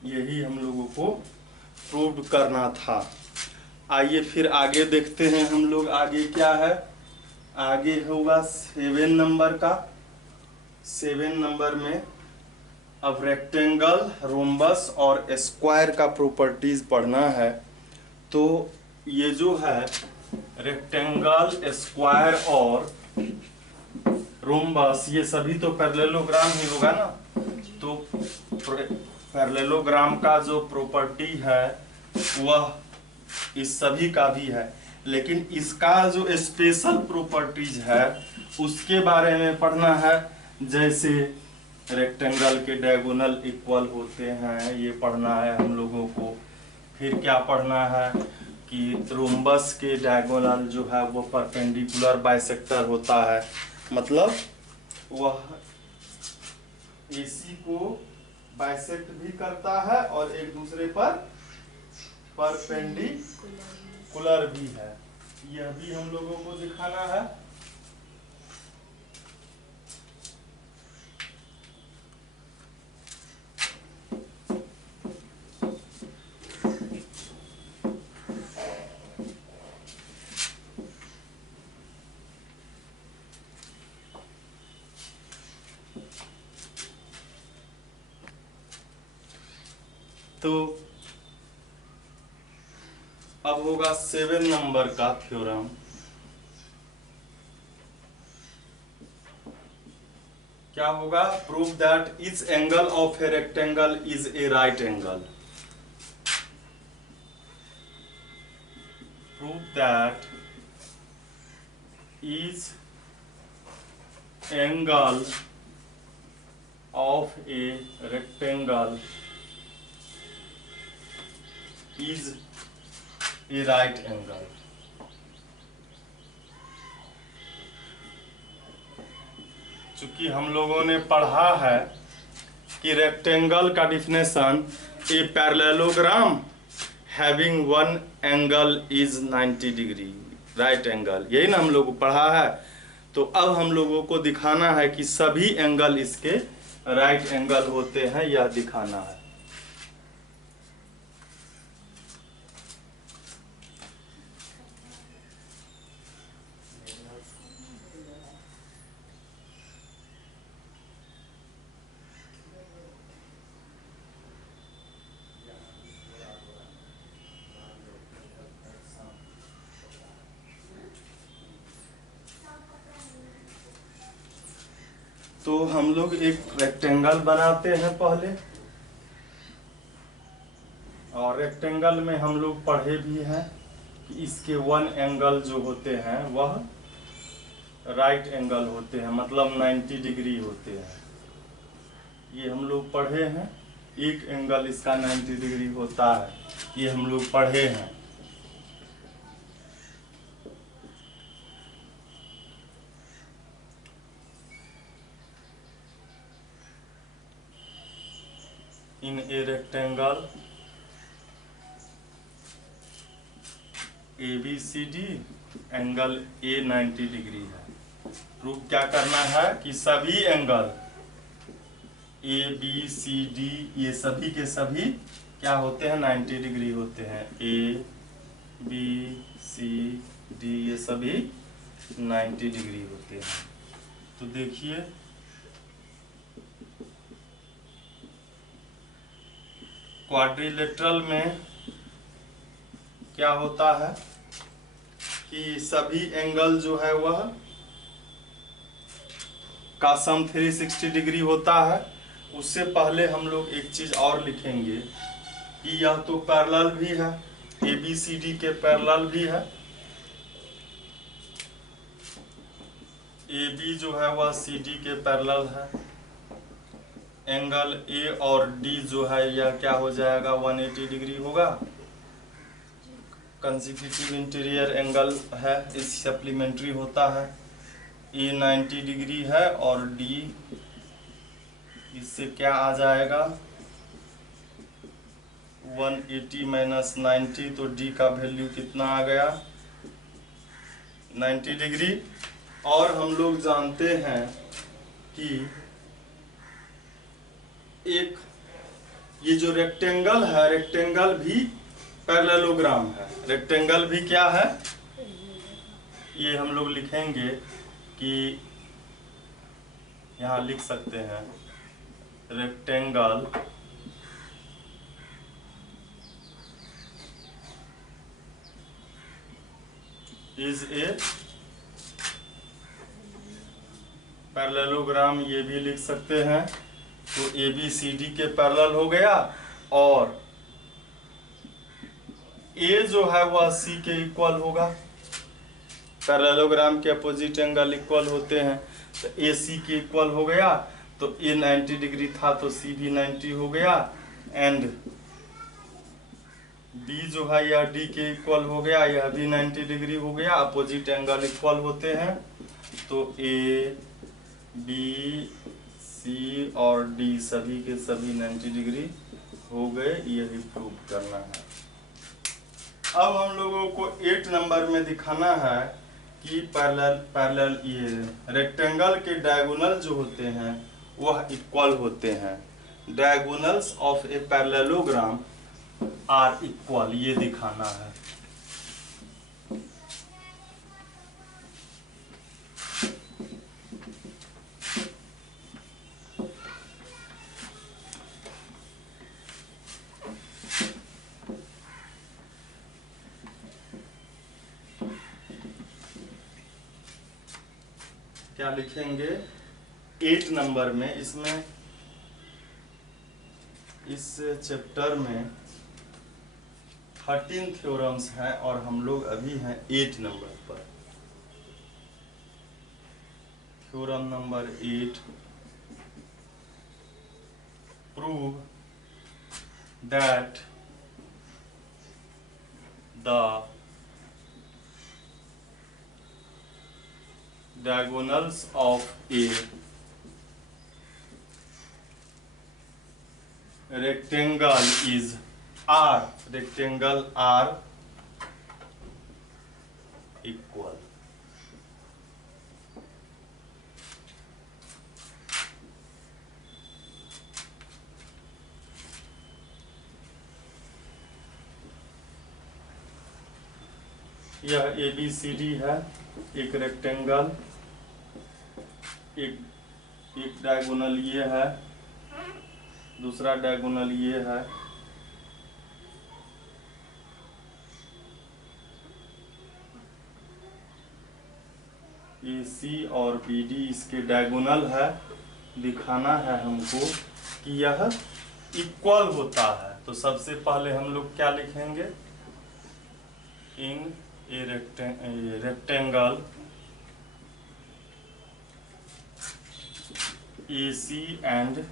यही हम लोगों को प्रूव करना था। आइए फिर आगे देखते हैं हम लोग, आगे क्या है। आगे होगा 7 नंबर का। 7 नंबर में अब रेक्टेंगल, रोम्बस और स्क्वायर का प्रॉपर्टीज पढ़ना है। तो ये जो है रेक्टेंगल, स्क्वायर और रोम्बस, ये सभी तो पैरेललोग्राम ही होगा ना। तो पैरेललोग्राम का जो प्रॉपर्टी है वह इस सभी का भी है, लेकिन इसका जो स्पेशल प्रॉपर्टीज है उसके बारे में पढ़ना है। जैसे रेक्टेंगल के डायगोनल इक्वल होते हैं, ये पढ़ना है हम लोगों को। फिर क्या पढ़ना है कि रोम्बस के डायगोनल जो है वो परपेंडिकुलर बाइसेक्टर होता है, मतलब वह एसी को बाइसेक्ट भी करता है और एक दूसरे पर परपेंडिकुलर भी है। यह भी हम लोगों को दिखाना है। तो अब होगा 7 नंबर का थ्योरम। क्या होगा, prove that each angle of a rectangle is a right angle. Prove that each angle of a rectangle is a right angle। चूंकि हम लोगों ने पढ़ा है कि रेक्टेंगल का definition a parallelogram having one angle is 90 degree, right angle, यही ना हम लोग को पढ़ा है। तो अब हम लोगों को दिखाना है कि सभी एंगल इसके राइट एंगल होते हैं, यह दिखाना है। तो हम लोग एक रेक्टेंगल बनाते हैं पहले, और रेक्टेंगल में हम लोग पढ़े भी हैं कि इसके वन एंगल जो होते हैं वह राइट एंगल होते हैं, मतलब 90 डिग्री होते हैं। ये हम लोग पढ़े हैं, एक एंगल इसका 90 डिग्री होता है, ये हम लोग पढ़े हैं। In a rectangle ABCD angle A 90 degree है। प्रूफ क्या करना है कि सभी एंगल ABCD ये सभी के सभी क्या होते हैं, 90 डिग्री होते हैं। ABCD ये सभी 90 डिग्री होते हैं। तो देखिए क्वाड्रिलेटरल में क्या होता है कि सभी एंगल जो है वह का सम 360 डिग्री होता है। उससे पहले हम लोग एक चीज और लिखेंगे कि यह तो पैरेलल भी है, ABCD के पैरेलल भी है। AB जो है वह CD के पैरेलल है। एंगल A और D जो है यह क्या हो जाएगा, 180 डिग्री होगा। कंसेक्यूटिव इंटीरियर एंगल है, इस सप्लीमेंट्री होता है। A 90 डिग्री है और D इससे क्या आ जाएगा, 180 माइनस 90, तो D का वैल्यू कितना आ गया, 90 डिग्री। और हम लोग जानते हैं कि एक ये जो रेक्टेंगल है, रेक्टेंगल भी पैरेललोग्राम है। रेक्टेंगल भी क्या है, ये हम लोग लिखेंगे कि यहाँ लिख सकते हैं रेक्टेंगल इज ए पैरेललोग्राम, ये भी लिख सकते हैं। तो ABCD के पैरेलल हो गया, और A जो है वह C के इक्वल होगा। पैरेललोग्राम के अपोजिट एंगल इक्वल होते हैं, तो AC के इक्वल हो गया। तो A 90 डिग्री था तो C भी 90 हो गया, एंड B जो है यह D के इक्वल हो गया, यह भी 90 डिग्री हो गया। अपोजिट एंगल इक्वल होते हैं, तो A B C और D सभी के सभी 90 डिग्री हो गए। यही प्रूव करना है। अब हम लोगों को 8 नंबर में दिखाना है कि पैरेलल ये रेक्टेंगल के डायगोनल जो होते हैं वह इक्वल होते हैं। Diagonals of a parallelogram are equal, ये दिखाना है। क्या लिखेंगे 8 नंबर में, इसमें इस चैप्टर में 13 थ्योरम्स हैं और हम लोग अभी हैं 8 नंबर पर। Theorem number 8, prove that the diagonals of a rectangle is R, rectangle R equal। यह ABCD है, एक रेक्टेंगल, एक डायगोनल ये है, दूसरा डायगोनल ये है। AC और BD इसके डायगोनल है, दिखाना है हमको कि यह इक्वल होता है, तो सबसे पहले हम लोग क्या लिखेंगे, in a rectangle AC and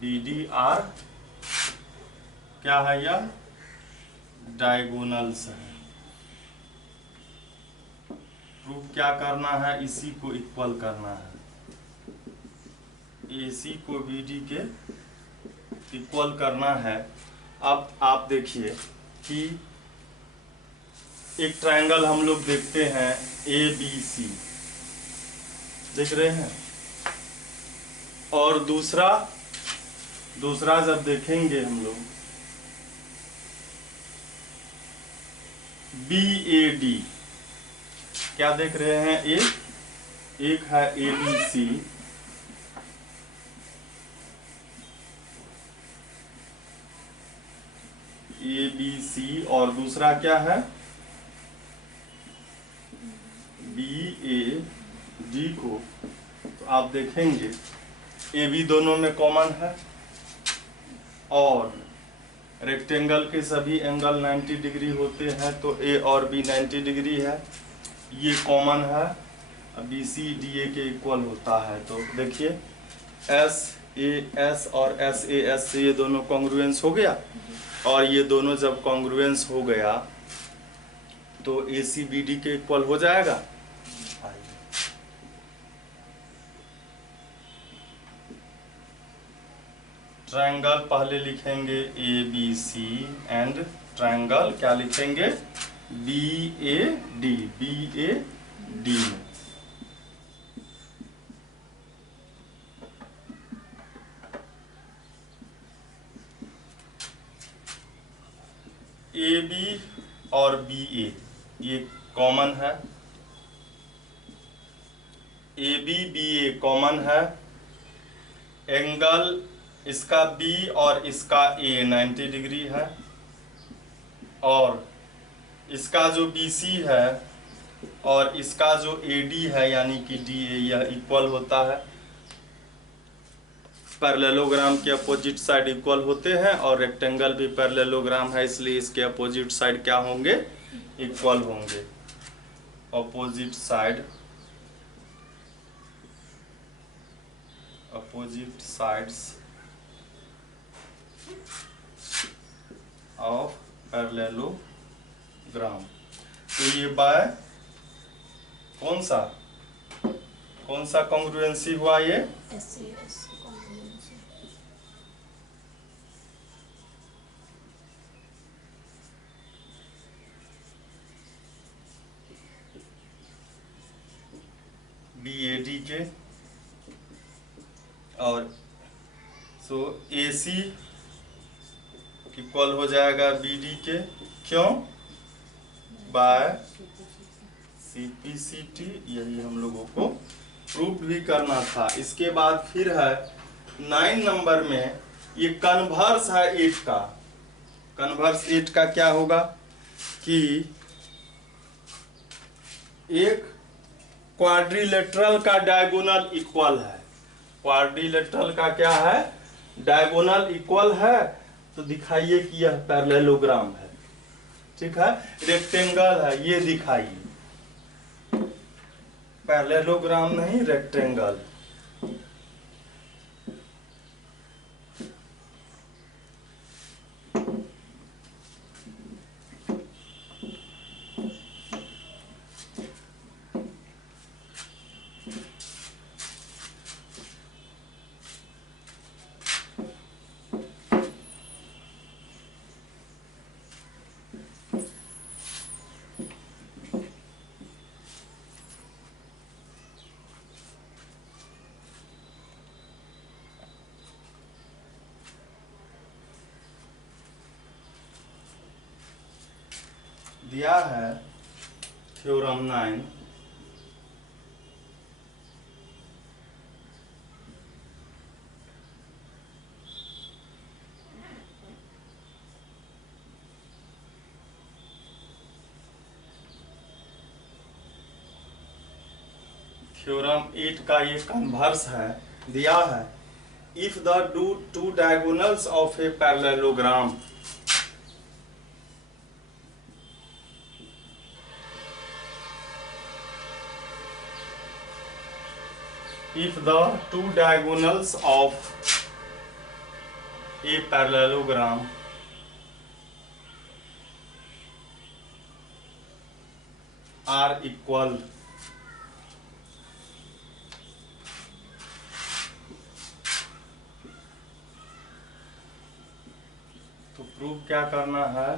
BD are क्या है, यह डायगोनल्स है। प्रूफ क्या करना है, इसी को इक्वल करना है, AC को BD के इक्वल करना है। अब आप देखिए कि एक ट्रायंगल हम लोग देखते हैं ABC, देख रहे हैं, और दूसरा जब देखेंगे हम लोग BAD, क्या देख रहे हैं, एक है ABC और दूसरा क्या है, BAD को। तो आप देखेंगे AB दोनों में कॉमन है, और रेक्टेंगल के सभी एंगल 90 डिग्री होते हैं, तो A और B 90 डिग्री है, ये कॉमन है, BC DA के इक्वल होता है। तो देखिए SAS और SAS से ये दोनों कॉन्ग्रुएंस हो गया, और ये दोनों जब कॉन्ग्रुएंस हो गया तो AC BD के इक्वल हो जाएगा। ट्रायंगल पहले लिखेंगे ABC एंड ट्रायंगल क्या लिखेंगे, BAD में। AB और BA ये कॉमन है, AB BA कॉमन है, एंगल इसका B और इसका A 90 डिग्री है, और इसका जो BC है और इसका जो AD है यानी कि DA, यह इक्वल होता है। पैरेललोग्राम के अपोजिट साइड इक्वल होते हैं, और रेक्टेंगल भी पैरेललोग्राम है, इसलिए इसके अपोजिट साइड क्या होंगे, इक्वल होंगे। Opposite sides of parallelogram. तो ये बाय कौन सा कॉन्ग्रुएंसी हुआ, ये BAD के, और सो AC इक्वल हो जाएगा BD के, क्यों, बाय CPCT। यही हम लोगों को प्रूफ भी करना था। इसके बाद फिर है 9 नंबर में, ये कन्वर्स है 8 का। कन्वर्स 8 का क्या होगा कि एक क्वाड्रिलेटरल का डायगोनल इक्वल है, क्वाड्रिलेटरल का क्या है, डायगोनल इक्वल है, तो दिखाइए कि यह पैरेललोग्राम है, ठीक है, रेक्टेंगल है, ये दिखाइए, पैरेललोग्राम नहीं रेक्टेंगल। दिया है थ्योरम 9, थ्योरम 8 का ये कन्वर्स है, दिया है if the two diagonals of a parallelogram if the two diagonals of a parallelogram are equal तो प्रूव क्या करना है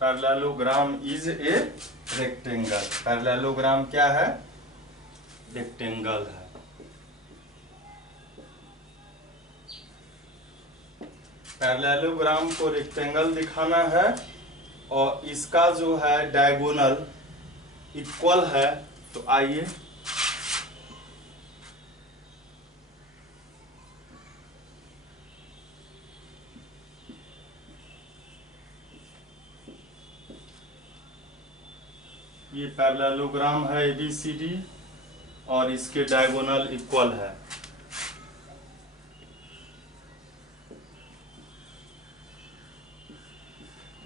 parallelogram is a rectangle parallelogram क्या है रेक्टेंगल है पैरेललोग्राम को रेक्टेंगल दिखाना है और इसका जो है डायगोनल इक्वल है तो आइए ये पैरेललोग्राम है ABCD और इसके डायगोनल इक्वल है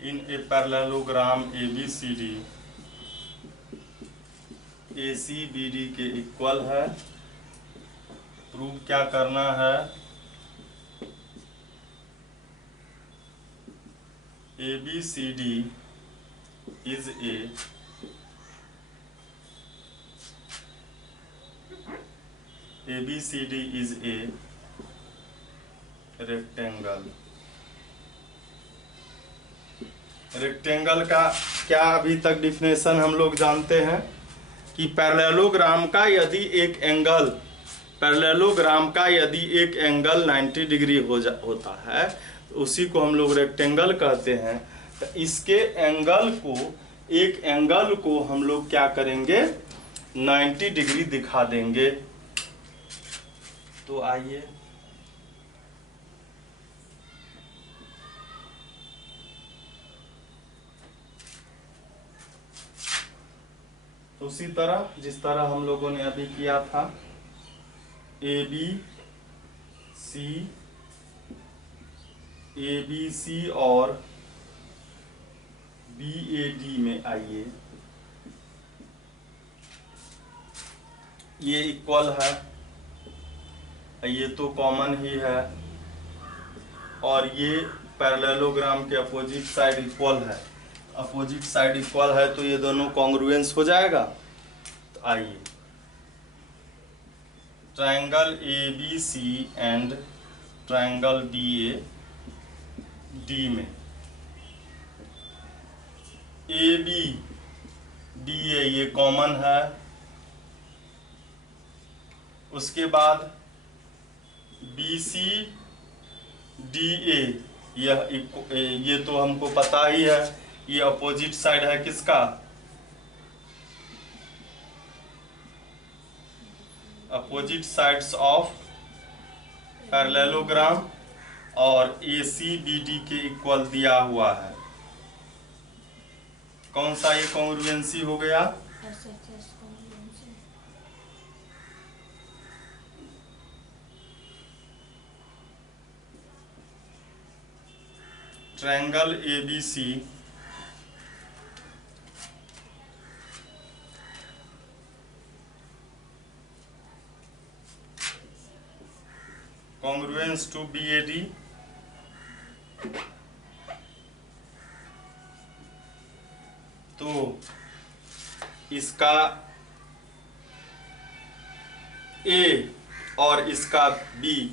in a parallelogram ABCD ACBD के इक्वल है प्रूव क्या करना है ABCD is a ABCD is a rectangle rectangle का क्या अभी तक डिफिनेशन हम लोग जानते हैं कि पैरेललोग्राम का यदि एक एंगल 90 डिग्री होता है तो उसी को हम लोग रेक्टेंगल कहते हैं तो इसके एक एंगल को हम लोग क्या करेंगे 90 डिग्री दिखा देंगे तो आइए उसी तरह जिस तरह हम लोगों ने अभी किया था ABC और BAD में आइए ये इक्वल है ये तो कॉमन ही है और ये पैरेललोग्राम के अपोजिट साइड इक्वल है अपोजिट साइड इक्वल है तो ये दोनों कॉन्ग्रुएंस हो जाएगा तो आइए triangle ABC and triangle BAD में ABDA ये कॉमन है उसके बाद BCDA ये तो हमको पता ही है ये अपोजिट साइड है किसका अपोजिट साइड्स ऑफ पैरेललोग्राम और ACBD के इक्वल दिया हुआ है कौन सा ये कॉन्ग्रुएंसी हो गया triangle ABC congruence to BAD तो इसका A और इसका B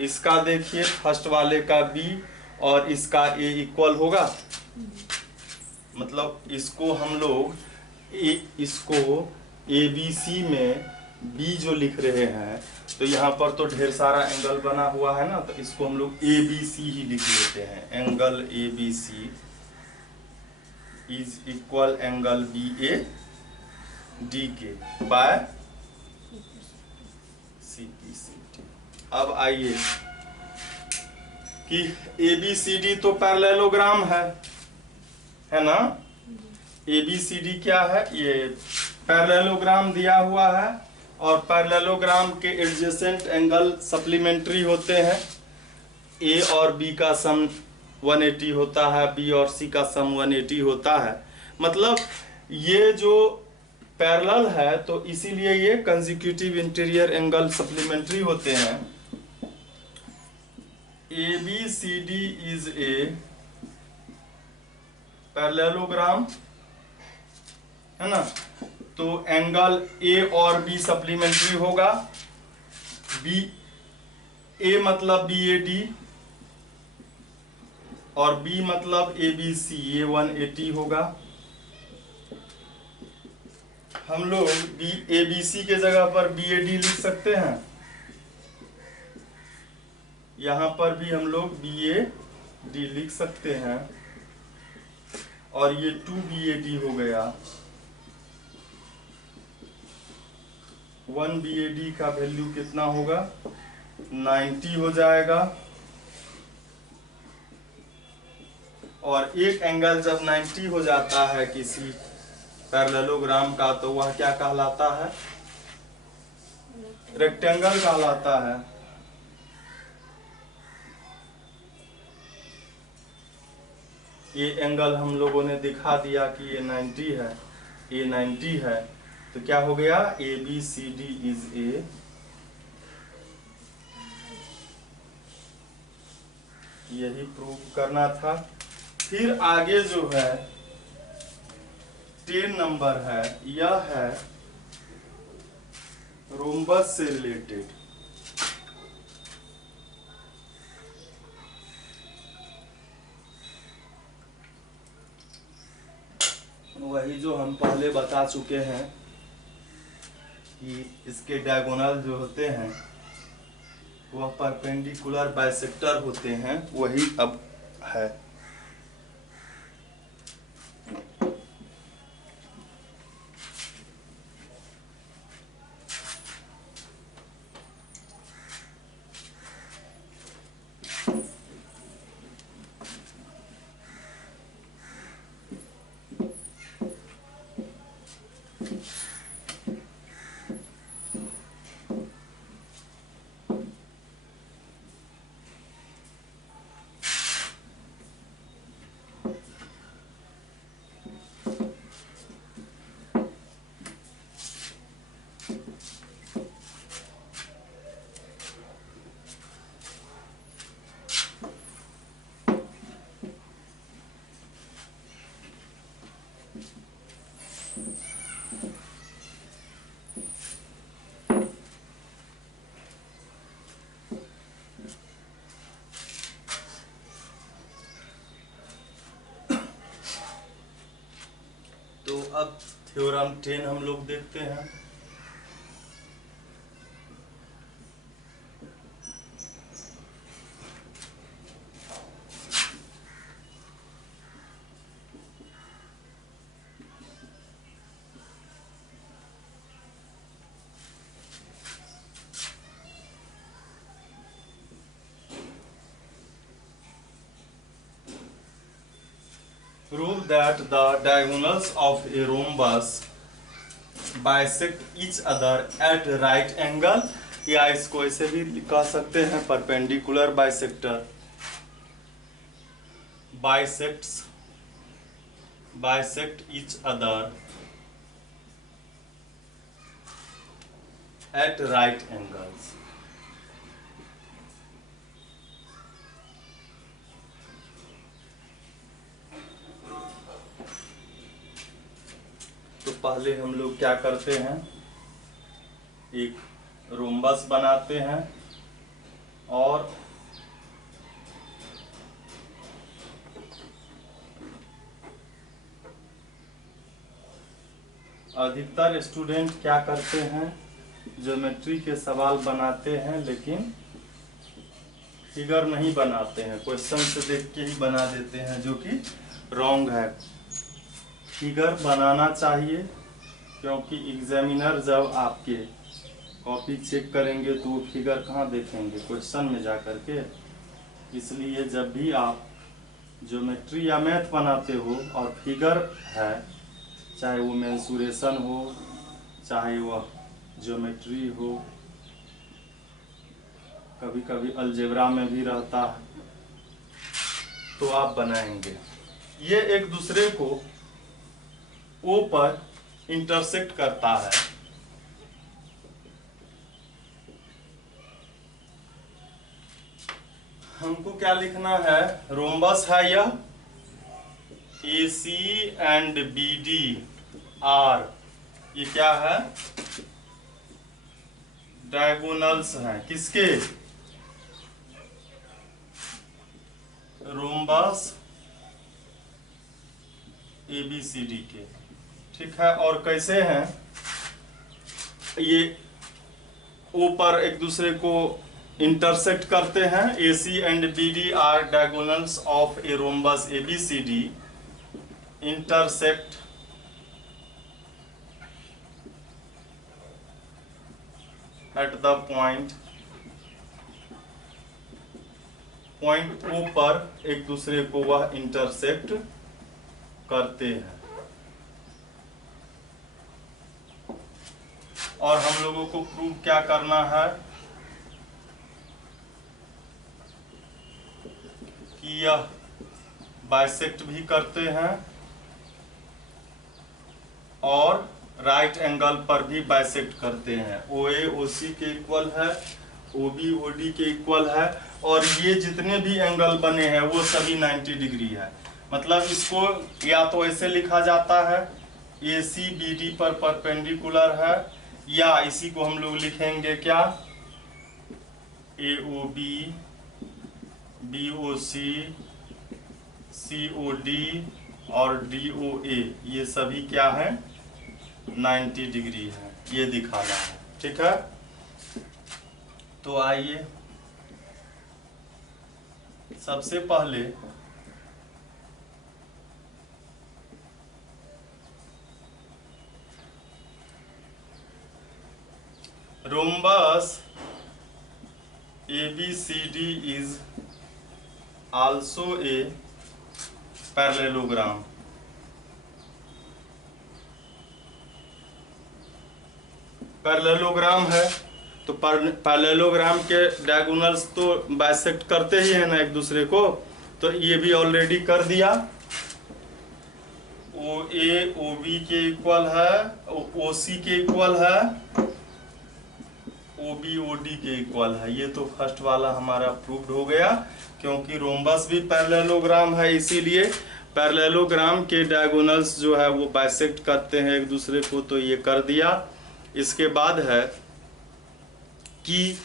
इसका देखिए फर्स्ट वाले का B और इसका A इक्वल होगा मतलब इसको हम लोग इसको ABC में B जो लिख रहे हैं तो यहाँ पर तो ढेर सारा एंगल बना हुआ है ना तो इसको हम लोग ABC ही लिख लेते हैं angle ABC is equal angle BAD के बाय CPCD अब आइए कि ABCD तो पैरेललोग्राम है ना। ABCD क्या है, ये पैरेललोग्राम दिया हुआ है और पैरेललोग्राम के एडजेसेंट एंगल सप्लीमेंट्री होते हैं। A और B का सम 180 होता है, B और C का सम 180 होता है। मतलब ये जो पैरेलल है तो इसीलिए ये कंसेक्यूटिव इंटीरियर एंगल सप्लीमेंट्री होते हैं। ABCD इज ए पैरेललोग्राम, है ना। तो एंगल A और B सप्लीमेंट्री होगा। A मतलब BAD और B मतलब ABC, ये 180 होगा। हम लोग ABC के जगह पर BAD लिख सकते हैं, यहां पर भी हम लोग BAD लिख सकते हैं और ये 2BAD हो गया। 1 BAD का वैल्यू कितना होगा, 90 हो जाएगा। और एक एंगल जब 90 हो जाता है किसी पैरेललोग्राम का तो वह क्या कहलाता है, रेक्टेंगल कहलाता है। ये एंगल हम लोगों ने दिखा दिया कि ये 90 है, ये 90 है, तो क्या हो गया, ABCD इज ए यही प्रूव करना था। फिर आगे जो है 10 नंबर है, यह है रोम्बस से रिलेटेड। वही जो हम पहले बता चुके हैं कि इसके डायगोनल जो होते हैं वह परपेंडिकुलर बाइसेक्टर होते हैं, वही अब है। तो अब थ्योरम 10 हम लोग देखते हैं। Prove that the diagonals of a rhombus bisect each other at right angle, या इसको ऐसे भी कह सकते हैं perpendicular bisector. bisect each other at right angles। तो पहले हम लोग क्या करते हैं, एक रोम्बस बनाते हैं और अधिकतर स्टूडेंट क्या करते हैं, ज्योमेट्री के सवाल बनाते हैं लेकिन फिगर नहीं बनाते हैं, क्वेश्चन से देख के ही बना देते हैं, जो कि रॉन्ग है। फिगर बनाना चाहिए, क्योंकि एग्जामिनर जब आपके कॉपी चेक करेंगे तो वो फिगर कहाँ देखेंगे, क्वेश्चन में जा करके। इसलिए जब भी आप ज्योमेट्री या मैथ बनाते हो और फिगर है, चाहे वो मेंसुरेशन हो, चाहे वह ज्योमेट्री हो, कभी कभी अलजेब्रा में भी रहता है, तो आप बनाएंगे। ये एक दूसरे को ओ पर इंटरसेक्ट करता है। हमको क्या लिखना है? रोम्बस है यह, AC एंड BD आर, ये क्या है? डायगोनल्स हैं किसके? रोम्बस ABCD के। ठीक है, और कैसे हैं ये? ऊपर एक दूसरे को इंटरसेक्ट करते हैं। AC and BD are diagonals of a rhombus ABCD intersect at the point O पर एक दूसरे को वह इंटरसेक्ट करते हैं। और हम लोगों को प्रूव क्या करना है कि यह बाइसेक्ट भी करते हैं और राइट एंगल पर भी बाइसेक्ट करते हैं। OA OC के इक्वल है, OB OD के इक्वल है, और ये जितने भी एंगल बने हैं वो सभी 90 डिग्री है। मतलब इसको या तो ऐसे लिखा जाता है AC BD पर परपेंडिकुलर है, या इसी को हम लोग लिखेंगे क्या? AOB BOC COD और DOA, ये सभी क्या है? 90 डिग्री है। ये दिखाना है। ठीक है, तो आइए सबसे पहले rhombus ABCD is also a parallelogram। Parallelogram है तो पैरेललोग्राम के डायगोनल्स तो बाइसेक्ट करते ही है ना एक दूसरे को, तो ये भी ऑलरेडी कर दिया। OA OB के इक्वल है, OC के इक्वल है, OB OD के इक्वल है। ये तो फर्स्ट वाला हमारा प्रूव्ड हो गया, क्योंकि रोम्बस भी पैरेललोग्राम है, इसीलिए पैरेललोग्राम के डायगोनल्स जो है वो बाइसेक्ट करते हैं एक दूसरे को, तो ये कर दिया। इसके बाद है कि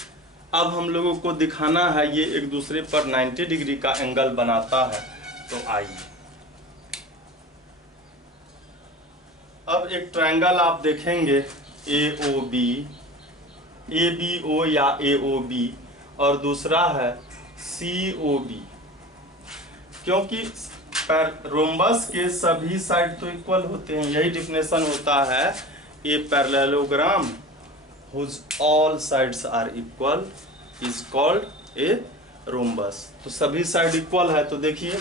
अब हम लोगों को दिखाना है ये एक दूसरे पर 90 डिग्री का एंगल बनाता है। तो आइए अब एक ट्रायंगल आप देखेंगे AOB, ABO या AOB, और दूसरा है COB। क्योंकि रोम्बस के सभी साइड तो इक्वल होते हैं, यही डिफिनेशन होता है A parallelogram whose all sides are equal is called a rhombus। तो सभी साइड इक्वल है, तो देखिए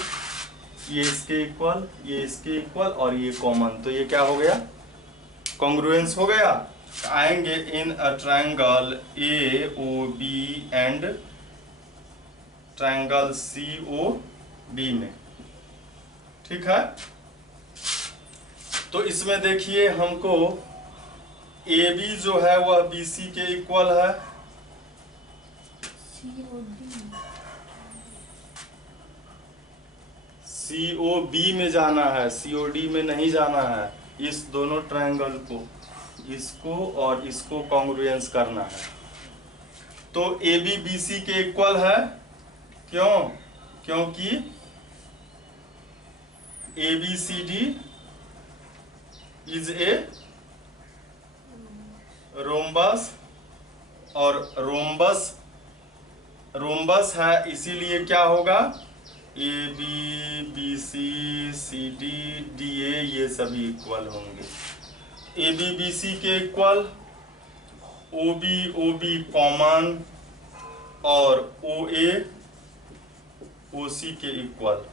ये इसके इक्वल, ये इसके इक्वल और ये कॉमन, तो ये क्या हो गया? कॉन्ग्रुएंस हो गया। आएंगे in a triangle AOB and triangle COB में। ठीक है, तो इसमें देखिए हमको AB जो है वह BC के इक्वल है, COB में जाना है, COD में नहीं जाना है। इस दोनों ट्रायंगल को, इसको और इसको कॉन्ग्रुएंस करना है। तो AB BC के इक्वल है, क्यों? क्योंकि ABCD इज ए रोम्बस, और रोम्बस है, इसीलिए क्या होगा? AB BC CD DA ये सभी इक्वल होंगे। AB BC के इक्वल, OB OB कॉमन, और OA OC के इक्वल,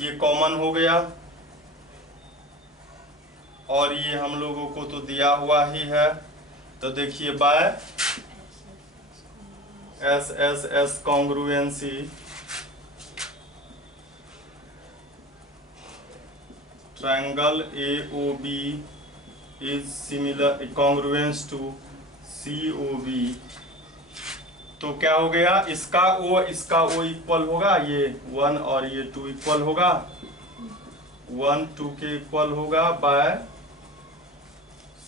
ये कॉमन हो गया। और ये हम लोगों को तो दिया हुआ ही है, तो देखिए by SSS congruency triangle AOB is similar congruence to COB। तो क्या हो गया, इसका O इक्वल होगा, ये 1 और ये 2 इक्वल होगा, 1 2 के इक्वल होगा बाय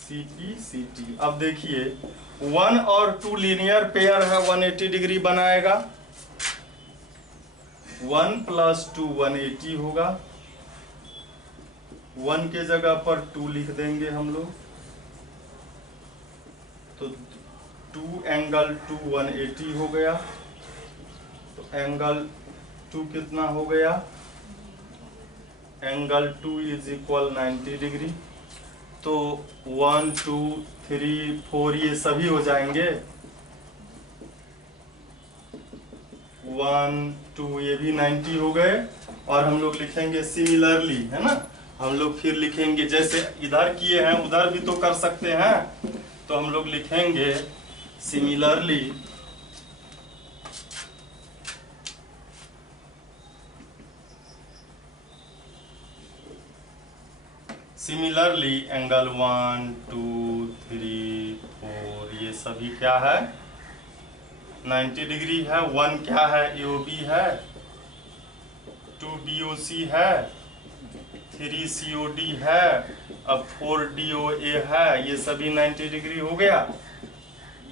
CT। अब देखिए 1 और 2 लीनियर पेयर है, 180 डिग्री बनाएगा, 1 + 2 180 होगा, 1 के जगह पर 2 लिख देंगे हम लोग, तो 2 एंगल 2 180 हो गया। तो एंगल 2 कितना हो गया, एंगल 2 = 90 डिग्री। तो 1 2 3 4 ये सभी हो जाएंगे, 1 2 ये भी 90 हो गए। और हम लोग लिखेंगे सिमिलरली, है ना, हम लोग फिर लिखेंगे जैसे इधर किए हैं उधर भी तो कर सकते हैं, तो हम लोग लिखेंगे सिमिलरली एंगल 1 2 3 4 ये सभी क्या है, 90 डिग्री है। 1 क्या है, AOB है, 2 BOC है, 3 COD है, अब 4 DOA है, ये सभी 90 डिग्री हो गया।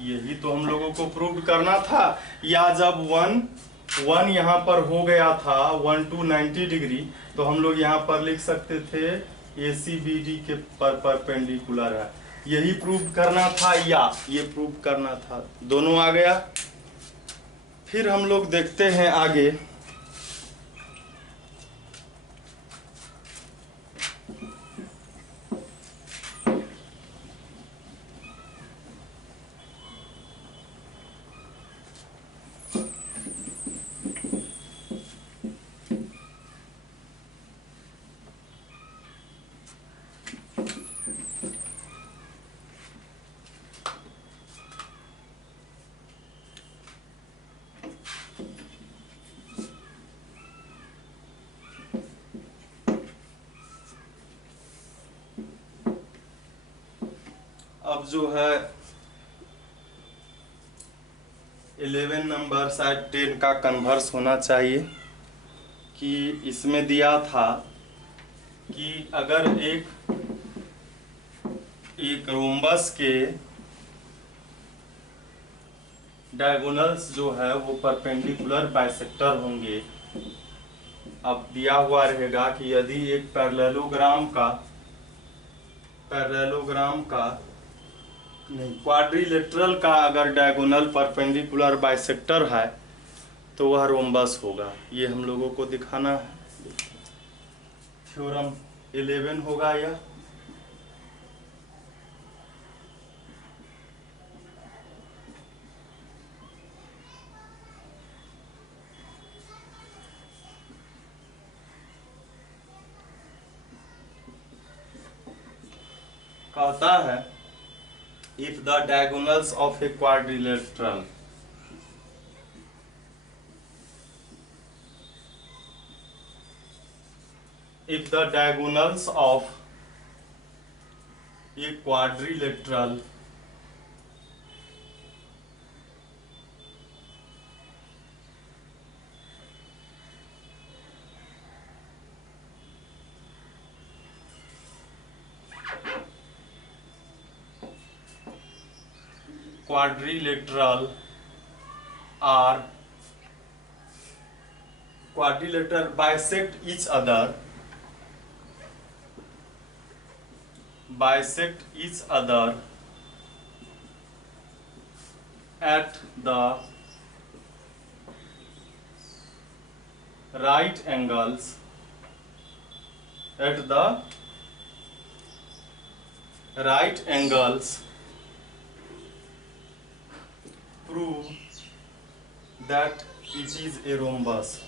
यही तो हम लोगों को प्रूव करना था। या जब 1 यहाँ पर हो गया था 1 2 90 डिग्री, तो हम लोग यहाँ पर लिख सकते थे ACBD के परपेंडिकुलर है, यही प्रूव करना था या ये प्रूव करना था, दोनों आ गया। फिर हम लोग देखते हैं आगे, अब जो है 11 नंबर शायद 10 का कन्वर्स होना चाहिए, कि इसमें दिया था कि अगर एक रोम्बस के डायगोनल्स जो है वो परपेंडिकुलर बाइसेक्टर होंगे। अब दिया हुआ रहेगा कि यदि एक पैरेललोग्राम का नहीं, क्वाड्रिलेटरल का अगर डायगोनल परपेंडिकुलर बाइसेक्टर है तो वह रोम्बस होगा। ये हम लोगों को दिखाना है। थ्योरम 11 होगा यह। कहता है if the diagonals of a quadrilateral quadrilateral bisect each other at the right angles, prove that it is a rhombus।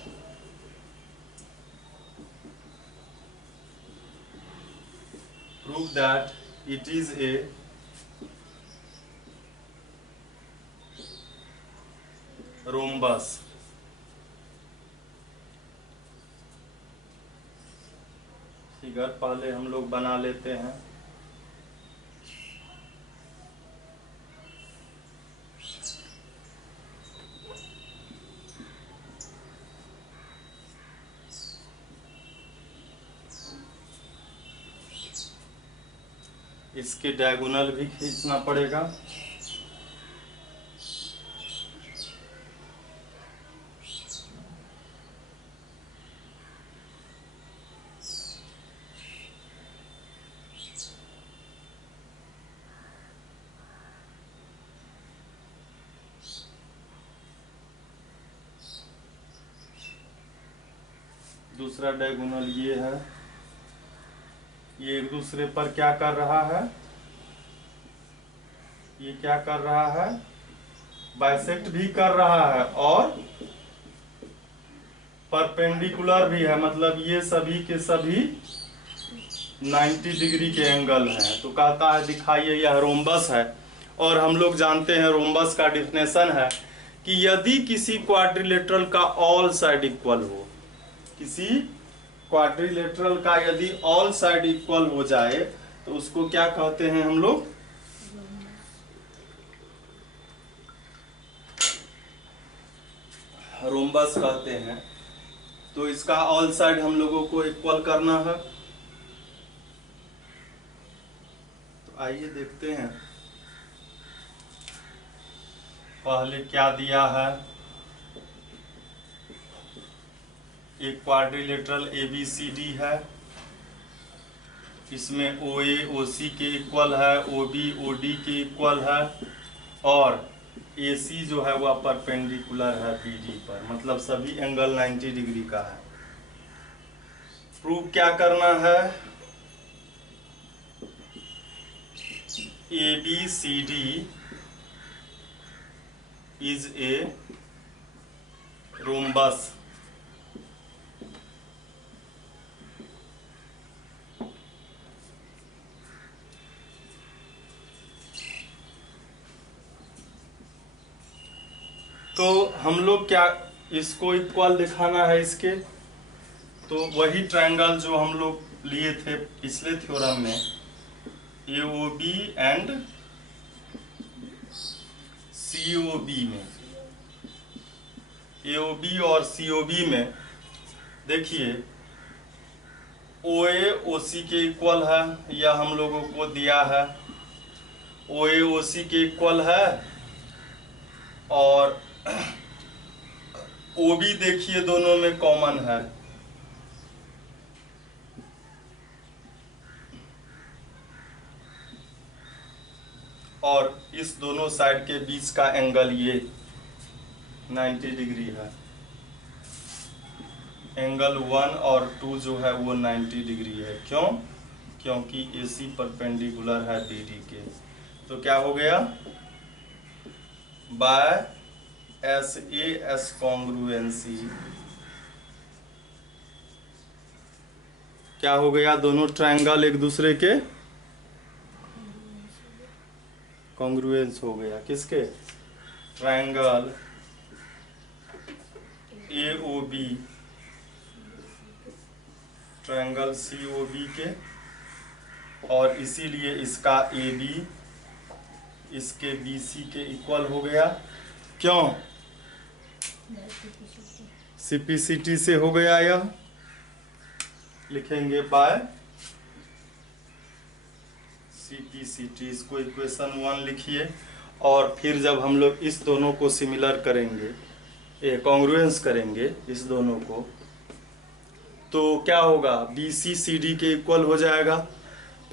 prove that it is a rhombus. Figure पहले हम लोग बना लेते हैं। इसके डायगोनल भी खींचना पड़ेगा। दूसरा डायगोनल ये है, ये एक दूसरे पर क्या कर रहा है, ये क्या कर रहा है, बाइसेक्ट भी कर रहा है और परपेंडिकुलर भी है, मतलब ये सभी के सभी 90 डिग्री के एंगल हैं। तो कहता है दिखाइए यह रोम्बस है। और हम लोग जानते हैं रोम्बस का डिफिनेशन है कि यदि किसी क्वाड्रिलेटरल का ऑल साइड इक्वल हो, किसी क्वाड्रिलेटरल का यदि ऑल साइड इक्वल हो जाए तो उसको क्या कहते हैं हम लोग, रोम्बस कहते हैं। तो इसका ऑल साइड हम लोगों को इक्वल करना है। तो आइए देखते हैं पहले क्या दिया है। एक क्वाड्रिलेटरल ABCD है, इसमें OA OC के इक्वल है, OB OD के इक्वल है और AC जो है वह परपेंडिकुलर है BD पर, मतलब सभी एंगल 90 डिग्री का है। प्रूव क्या करना है, ABCD इज ए रोम्बस। तो हम लोग क्या इसको इक्वल दिखाना है इसके, तो वही ट्रायंगल जो हम लोग लिए थे पिछले थ्योरम में, AOB एंड COB में, AOB और COB में देखिए OA OC के इक्वल है, यह हम लोगों को दिया है, OA OC के इक्वल है और OB देखिए दोनों में कॉमन है। और इस दोनों साइड के बीच का एंगल ये 90 डिग्री है। एंगल 1 और 2 जो है वो 90 डिग्री है। क्यों? क्योंकि AC परपेंडिकुलर है BD के। तो क्या हो गया, बाय SAS कॉन्ग्रुएंसी क्या हो गया, दोनों ट्रायंगल एक दूसरे के कॉन्ग्रुएंस हो गया। किसके? ट्रायंगल AOB ट्रायंगल COB के, और इसीलिए इसका AB इसके BC के इक्वल हो गया। क्यों? CPCT से हो गया। यह लिखेंगे बाय CPCT, इसको इक्वेशन 1 लिखिए। और फिर जब हम लोग इस दोनों को सिमिलर करेंगे, कॉन्ग्रुएंस करेंगे इस दोनों को, तो क्या होगा, BC CD के इक्वल हो जाएगा।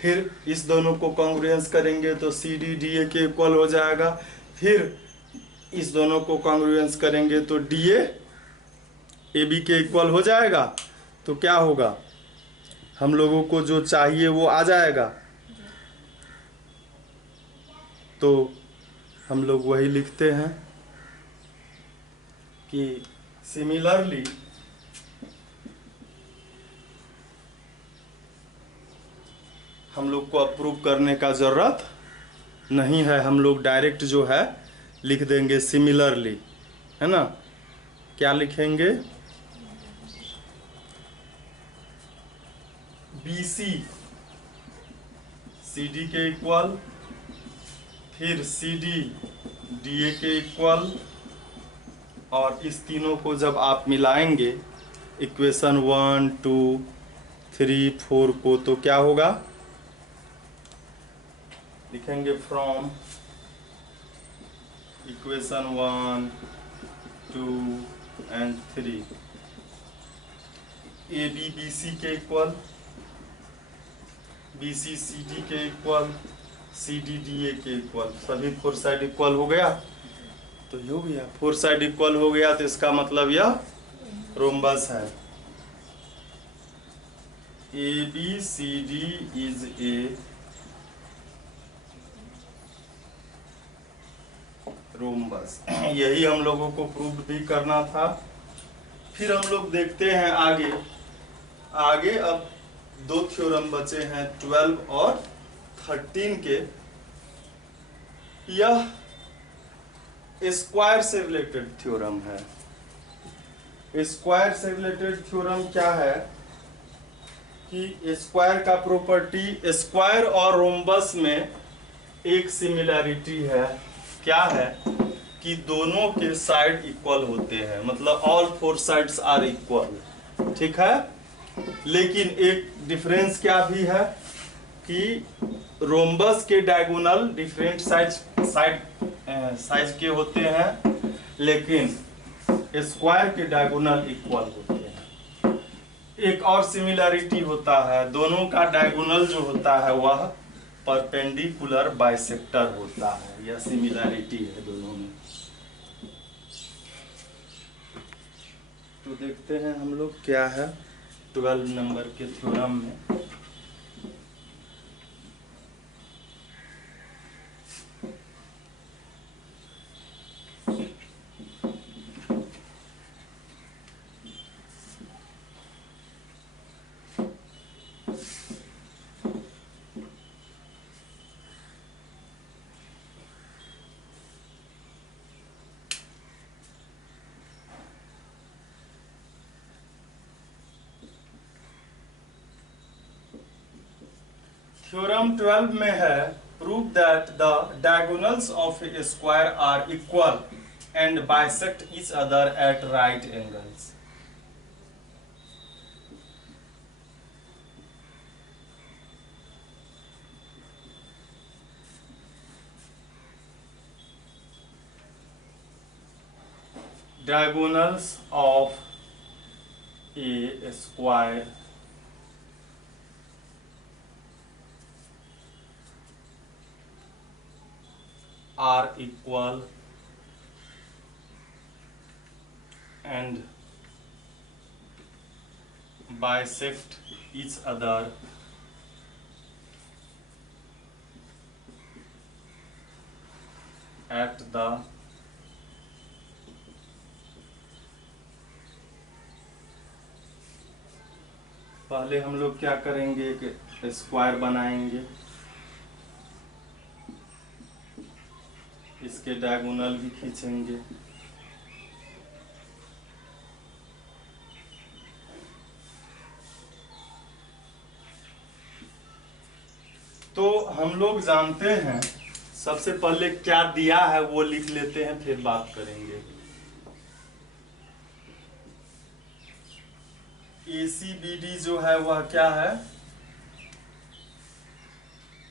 फिर इस दोनों को कॉन्ग्रुएंस करेंगे तो CD DA के इक्वल हो जाएगा। फिर इस दोनों को कॉन्ग्रुएंस करेंगे तो DA AB के इक्वल हो जाएगा। तो क्या होगा, हम लोगों को जो चाहिए वो आ जाएगा। तो हम लोग वही लिखते हैं कि सिमिलरली हम लोग को अप्रूव करने का ज़रूरत नहीं है, हम लोग डायरेक्ट जो है लिख देंगे सिमिलरली, है ना। क्या लिखेंगे? BC CD के इक्वल, फिर CD DA के इक्वल, और इस तीनों को जब आप मिलाएंगे इक्वेशन 1 2 3 4 को, तो क्या होगा? लिखेंगे from equation 1 2 and 3 AB BC के इक्वल, BC CD के इक्वल, CD DA के इक्वल, सभी फोर साइड इक्वल हो गया। तो ये हो गया, फोर साइड इक्वल हो गया, तो इसका मतलब यह रोम्बस है। ABCD is a rhombus. यही हम लोगों को प्रूव भी करना था। फिर हम लोग देखते हैं आगे। आगे अब दो थ्योरम बचे हैं 12 और 13 के। यह स्क्वायर से रिलेटेड थ्योरम है। स्क्वायर से रिलेटेड थ्योरम क्या है कि स्क्वायर का प्रॉपर्टी, स्क्वायर और रोम्बस में एक सिमिलैरिटी है। क्या है कि दोनों के साइड इक्वल होते हैं, मतलब all four sides are equal, ठीक है। लेकिन एक डिफरेंस क्या भी है कि रोम्बस के डायगोनल डिफरेंट साइज के होते हैं, लेकिन स्क्वायर के डायगोनल इक्वल होते हैं। एक और सिमिलैरिटी होता है, दोनों का डायगोनल जो होता है वह परपेंडिकुलर बाइसेक्टर होता है। यह सिमिलैरिटी है दोनों में। तो देखते हैं हम लोग क्या है 12 नंबर के थ्योरम में। थ्योरम 12 में है, prove that the diagonals of a square are equal and bisect each other at right angles. Diagonals of a square are equal and bisect each other at the पहले हम लोग क्या करेंगे, एक स्क्वायर बनाएंगे, इसके डायगोनल भी खींचेंगे। तो हम लोग जानते हैं, सबसे पहले क्या दिया है वो लिख लेते हैं, फिर बात करेंगे। ACBD जो है वह क्या है,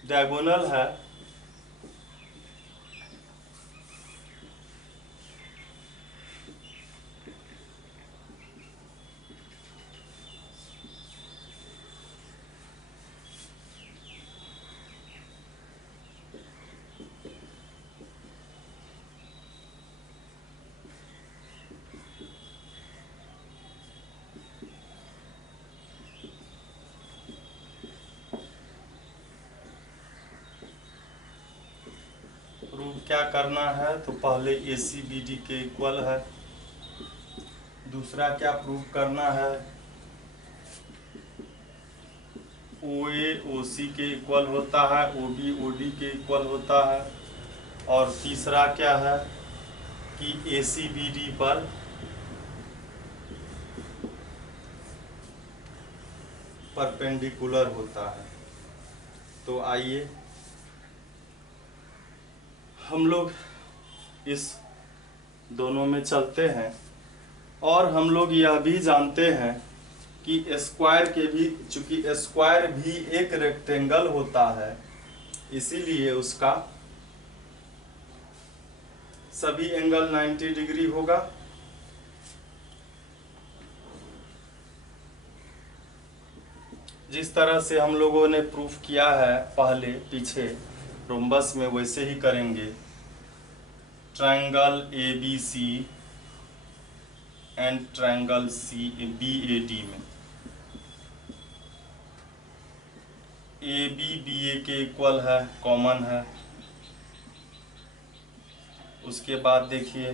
डायगोनल है। क्या करना है, तो पहले ACBD के इक्वल है। दूसरा क्या प्रूव करना है, ओ ए ओ सी के इक्वल होता है, ओ बी ओ डी के इक्वल होता है। और तीसरा क्या है कि ए सी बी डी पर परपेंडिकुलर होता है। तो आइए हम लोग इस दोनों में चलते हैं। और हम लोग यह भी जानते हैं कि स्क्वायर के भी, चूंकि स्क्वायर भी एक रेक्टेंगल होता है, इसीलिए उसका सभी एंगल 90 डिग्री होगा। जिस तरह से हम लोगों ने प्रूफ किया है पहले पीछे रोम्बस में, वैसे ही करेंगे। Triangle A B C and triangle C B A D में ए बी ए के इक्वल है, कॉमन है। उसके बाद देखिए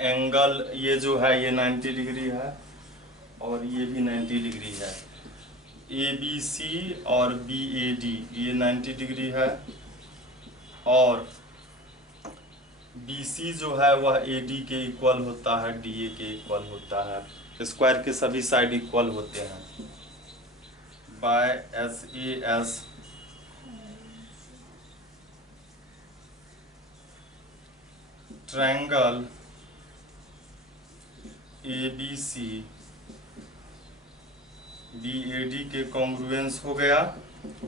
एंगल ये जो है ये 90 डिग्री है और ये भी 90 डिग्री है। ए बी सी और बी ए डी ये 90 डिग्री है और बी सी जो है वह ए डी के इक्वल होता है, डी ए के इक्वल होता है। स्क्वायर के सभी साइड इक्वल होते हैं by S A S triangle A B C B A D के कॉन्ग्रुएंस हो गया,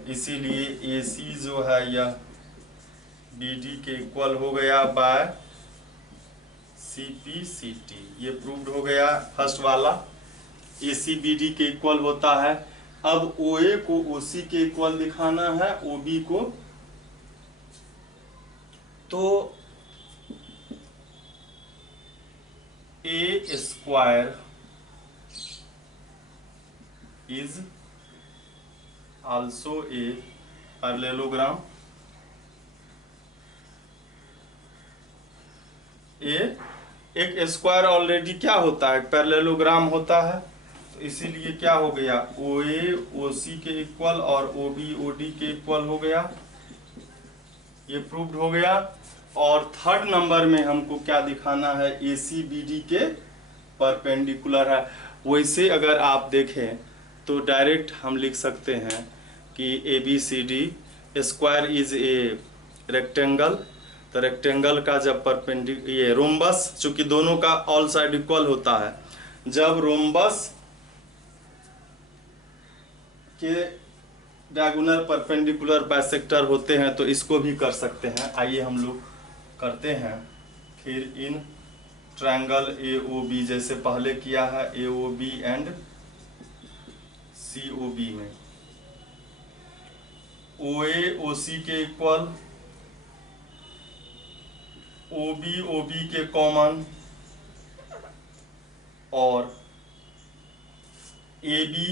इसीलिए ए सी जो है यह बी डी के इक्वल हो गया by C P C T. ये प्रूव्ड हो गया फर्स्ट वाला, ए सी बी डी के इक्वल होता है। अब ओ ए को ओ सी के इक्वल दिखाना है, ओ बी को, तो a square is also a parallelogram. एक स्क्वायर ऑलरेडी क्या होता है, पैरेललोग्राम होता है। तो इसीलिए क्या हो गया, ओ ए ओ सी के इक्वल और ओ बी ओ डी के इक्वल हो गया। ये प्रूव्ड हो गया। और थर्ड नंबर में हमको क्या दिखाना है, ए सी बी डी के परपेंडिकुलर है। वैसे अगर आप देखें तो डायरेक्ट हम लिख सकते हैं कि A B C D square is a rectangle. तो रेक्टेंगल का जब ये रोम्बस, चूंकि दोनों का ऑल साइड इक्वल होता है, जब रोम्बस के डायगोनल परपेंडिकुलर बाइसेक्टर होते हैं तो इसको भी कर सकते हैं। आइए हम लोग करते हैं। फिर in triangle A O B जैसे पहले किया है, A O B and C O B में ओ ए ओ सी के इक्वल, ओ बी के कॉमन और ए बी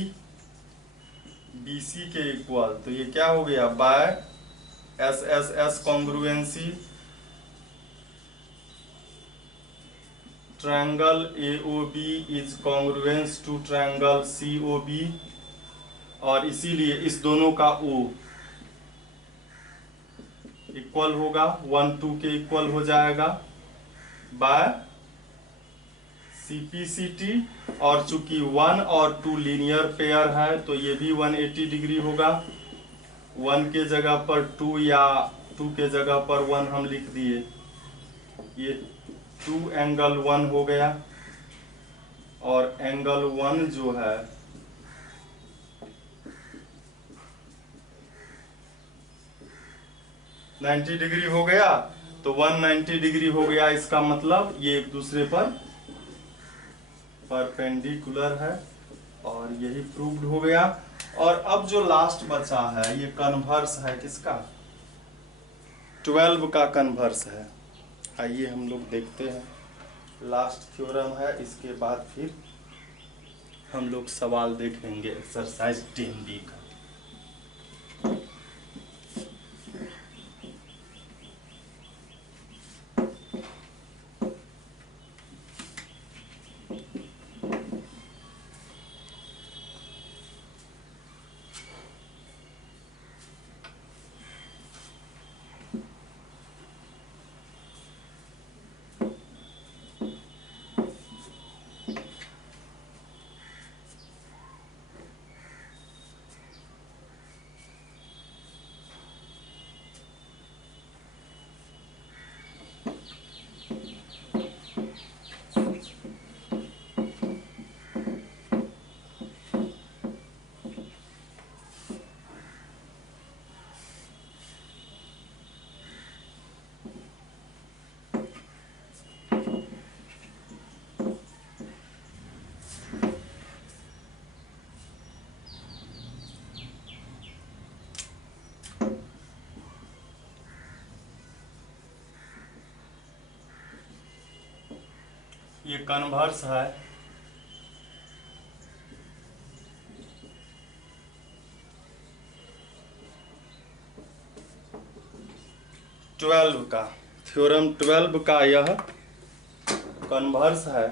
बी सी के इक्वल। तो ये क्या हो गया, by S S S congruency triangle A O B is congruence to triangle C O B. और इसीलिए इस दोनों का ओ इक्वल होगा, 1 2 के इक्वल हो जाएगा by C P C T. और चूंकि 1 और 2 लीनियर पेयर है तो ये भी 180 डिग्री होगा। 1 के जगह पर 2 या 2 के जगह पर 1 हम लिख दिए, ये 2 एंगल 1 हो गया। और एंगल 1 जो है $90 डिग्री हो गया, तो 190 डिग्री हो गया। इसका मतलब ये एक दूसरे पर परपेंडिकुलर है और यही प्रूव्ड हो गया। और अब जो लास्ट बचा है ये कन्वर्स है, किसका, 12 का कन्वर्स है। आइए हम लोग देखते हैं, लास्ट थ्योरम है। इसके बाद फिर हम लोग सवाल देखेंगे एक्सरसाइज 10B का। ये कन्वर्स है, ट्वेल्व का, थ्योरम 12 का यह कन्वर्स है।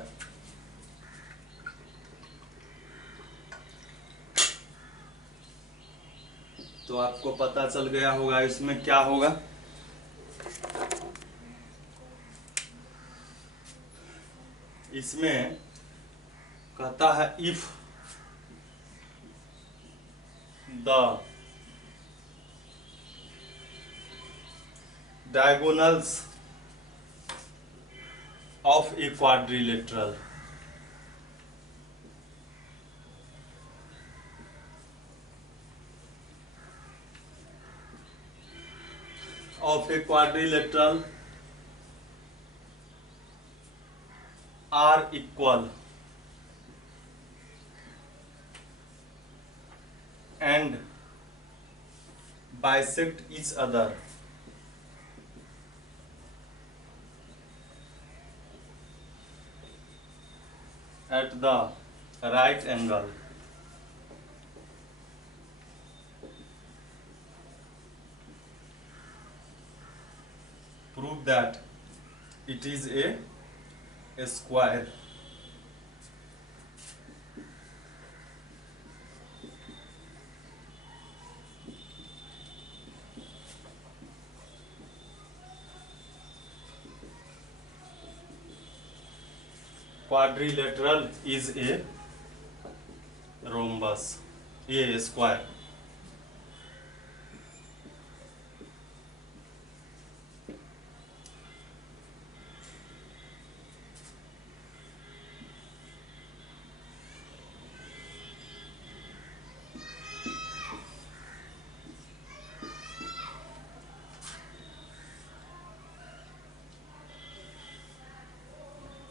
तो आपको पता चल गया होगा इसमें क्या होगा। इसमें कहता है if the diagonals of a quadrilateral, of a quadrilateral are equal and bisect each other at the right angle. Prove that it is a square. Quadrilateral is a rhombus, a square.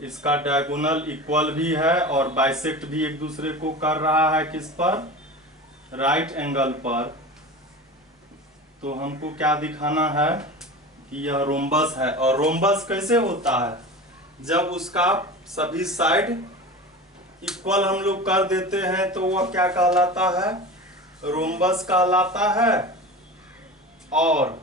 इसका diagonal equal भी है और bisect भी एक दूसरे को कर रहा है, किस पर, राइट एंगल पर। तो हमको क्या दिखाना है कि यह रोम्बस है। और रोम्बस कैसे होता है, जब उसका सभी साइड इक्वल हम लोग कर देते हैं तो वह क्या कहलाता है, रोम्बस कहलाता है। और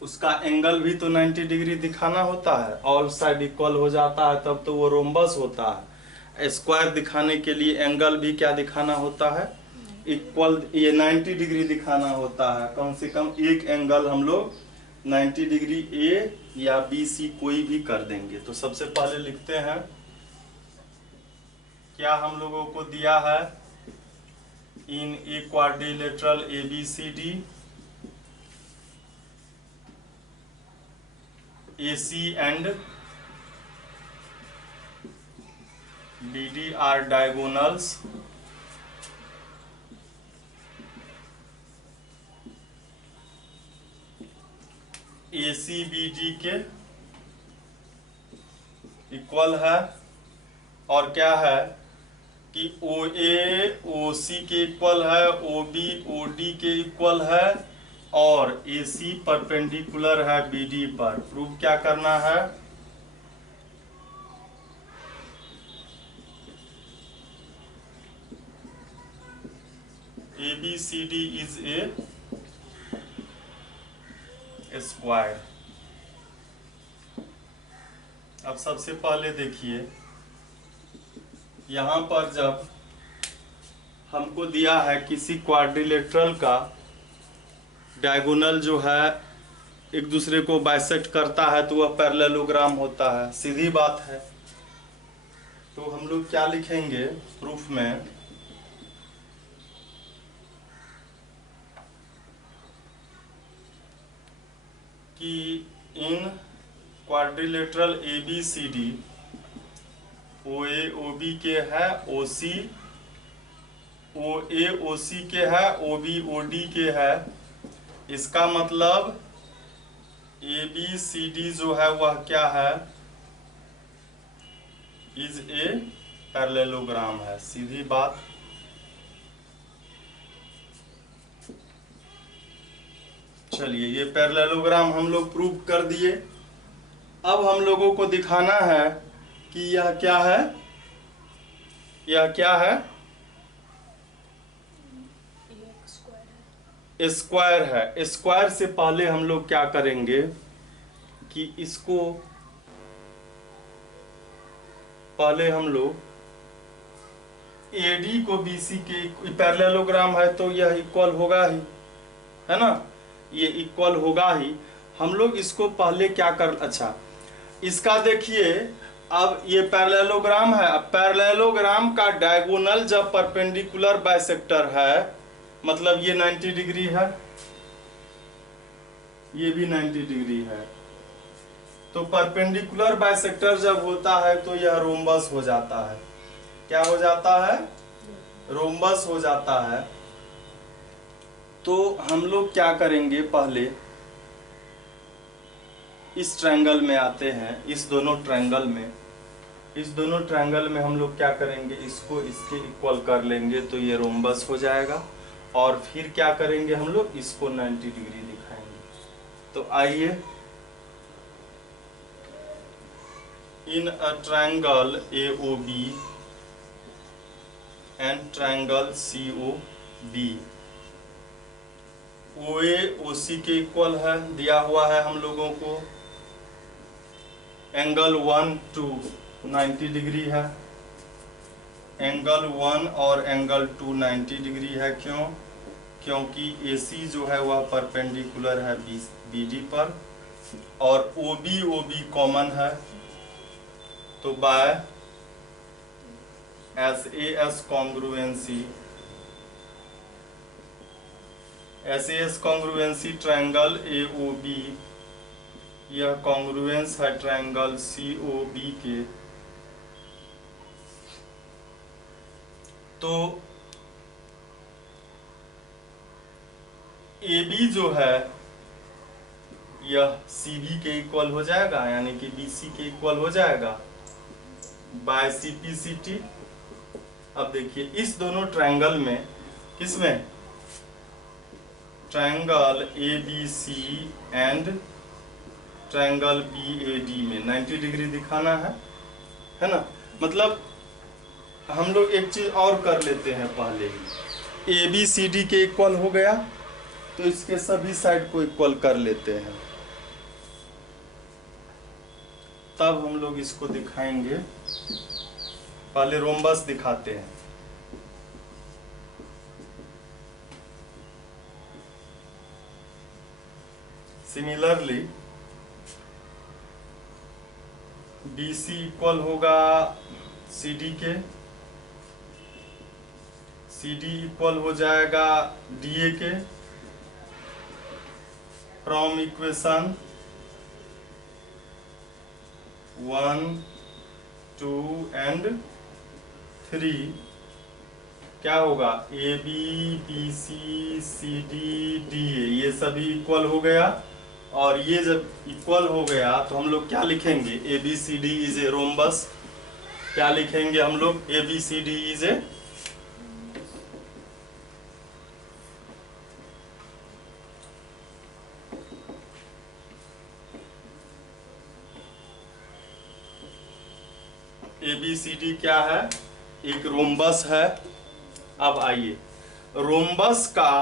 उसका एंगल भी तो 90 डिग्री दिखाना होता है, ऑल साइड इक्वल हो जाता है तब तो वो रोम्बस होता है। स्क्वायर दिखाने के लिए एंगल भी क्या दिखाना होता है, इक्वल, ये 90 डिग्री दिखाना होता है। कम से कम एक एंगल हम लोग 90 डिग्री ए या बी सी कोई भी कर देंगे। तो सबसे पहले लिखते हैं क्या हम लोगों को दिया है, in a quadrilateral A B C D AC and BD are diagonals AC BD के इक्वल है। और क्या है कि OA OC के इक्वल है, OB OD के इक्वल है और AC परपेंडिकुलर है BD पर। प्रूफ क्या करना है, ABCD इज ए स्क्वायर। अब सबसे पहले देखिए यहां पर जब हमको दिया है किसी क्वाड्रिलेटरल का डायगोनल जो है एक दूसरे को बाइसेक्ट करता है तो वह पैरेललोग्राम होता है, सीधी बात है। तो हम लोग क्या लिखेंगे प्रूफ में, कि इन क्वाड्रिलेटरल ABCD OA OB के है, OC OA OC के है, OB OD के है। इसका मतलब ABCD जो है वह क्या है, इज ए पैरेललोग्राम है, सीधी बात। चलिए ये पैरेललोग्राम हम लोग प्रूव कर दिए। अब हम लोगों को दिखाना है कि यह क्या है, यह क्या है, स्क्वायर है। स्क्वायर से पहले हम लोग क्या करेंगे कि इसको पहले हम लोग AD को BC के, पैरेललोग्राम है तो यह इक्वल होगा ही, है ना, ये इक्वल होगा ही। हम लोग इसको पहले क्या कर, अच्छा इसका देखिए, अब ये पैरेललोग्राम है। अब पैरेललोग्राम का डायगोनल जब परपेंडिकुलर बाइसेक्टर है, मतलब ये 90 डिग्री है, ये भी 90 डिग्री है, तो परपेंडिकुलर बाइसेक्टर जब होता है तो यह रोम्बस हो जाता है। क्या हो जाता है? रोम्बस हो जाता है। तो हम लोग क्या करेंगे, पहले इस ट्रायंगल में आते हैं, इस दोनों ट्रायंगल में, इस दोनों ट्रायंगल में हम लोग क्या करेंगे, इसको इसके इक्वल कर लेंगे तो ये रोम्बस हो जाएगा। और फिर क्या करेंगे हम लोग, इसको 90 डिग्री दिखाएंगे। तो आइए, in a triangle AOB and triangle COB, OA OC के इक्वल है, दिया हुआ है हम लोगों को। एंगल 1 to 90 डिग्री है, एंगल 1 और एंगल 2 90 डिग्री है। क्यों? क्योंकि AC जो है वह परपेंडिकुलर है BD पर, और OB कॉमन है, तो by SAS congruency triangle AOB, यह कॉन्ग्रुएंस है ट्रायंगल COB के। तो AB जो है यह CB के इक्वल हो जाएगा, यानी कि BC के इक्वल हो जाएगा बाय CPCT। अब देखिए इस दोनों ट्रायंगल में, किसमें, triangle ABC and triangle BAD में 90 डिग्री दिखाना है ना। मतलब हम लोग एक चीज और कर लेते हैं, पहले ही ABCD के इक्वल हो गया तो इसके सभी साइड को इक्वल कर लेते हैं, तब हम लोग इसको दिखाएंगे। पहले रोम्बस दिखाते हैं। सिमिलरली BC इक्वल होगा CD के, CD इक्वल हो जाएगा DA के। फ्रॉम इक्वेशन 1, 2 एंड 3 क्या होगा, AB BC CD DA, ये सभी इक्वल हो गया। और ये जब इक्वल हो गया तो हम लोग क्या लिखेंगे, ABCD इज ए रोम्बस। क्या लिखेंगे हम लोग, ABCD इज ए, ABCD क्या है, एक रोम्बस है। अब आइए, रोम्बस का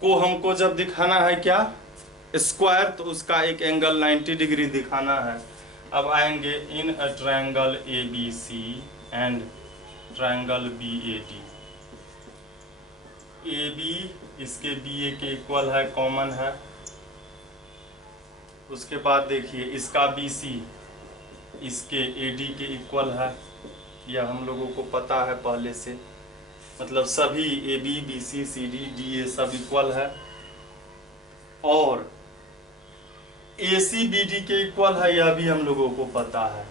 को हमको जब दिखाना है क्या, स्क्वायर, तो उसका एक एंगल 90 डिग्री दिखाना है। अब आएंगे in a triangle ABC and triangle BAD। AB इसके BA के इक्वल है, कॉमन है। उसके बाद देखिए इसका BC इसके AD के इक्वल है, यह हम लोगों को पता है पहले से। मतलब सभी AB BC CD DA सब इक्वल है। और AC BD के इक्वल है, यह भी हम लोगों को पता है।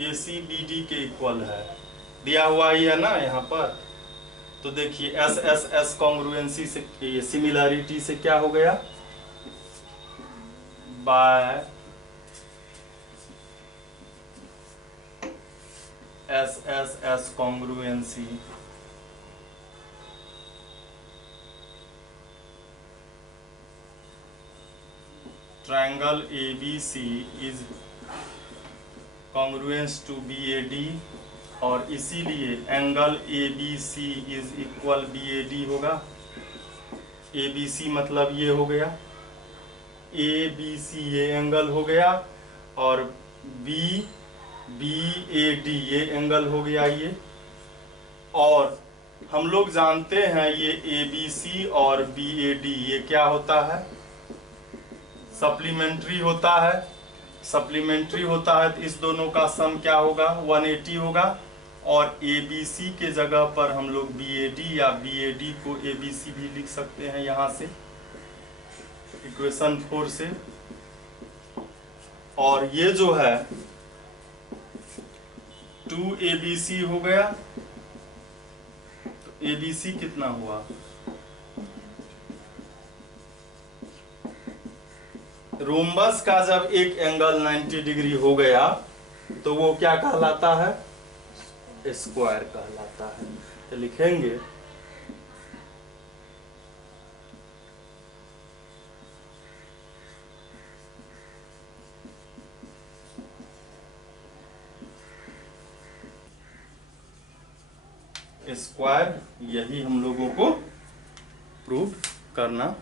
AC BD के इक्वल है, दिया हुआ ही है ना यहाँ पर। तो देखिए SSS कॉन्ग्रुएंसी से, सिमिलरिटी से क्या हो गया, by SSS congruency triangle ABC is congruence to BAD, और इसीलिए angle ABC is equal BAD होगा। ABC मतलब ये हो गया, ABC ये एंगल हो गया, और BAD ये एंगल हो गया ये। और हम लोग जानते हैं ये ABC और BAD ये क्या होता है, सप्लीमेंट्री होता है। सप्लीमेंट्री होता है तो इस दोनों का सम क्या होगा, 180 होगा। और ABC के जगह पर हम लोग BAD या BAD को ABC भी लिख सकते हैं यहाँ से, इक्वेशन 4 से। और ये जो है 2ABC हो गया, तो ABC कितना हुआ, रोम्बस का जब एक एंगल 90 डिग्री हो गया तो वो क्या कहलाता है, स्क्वायर कहलाता है। तो लिखेंगे स्क्वायर, यही हम लोगों को प्रूव करना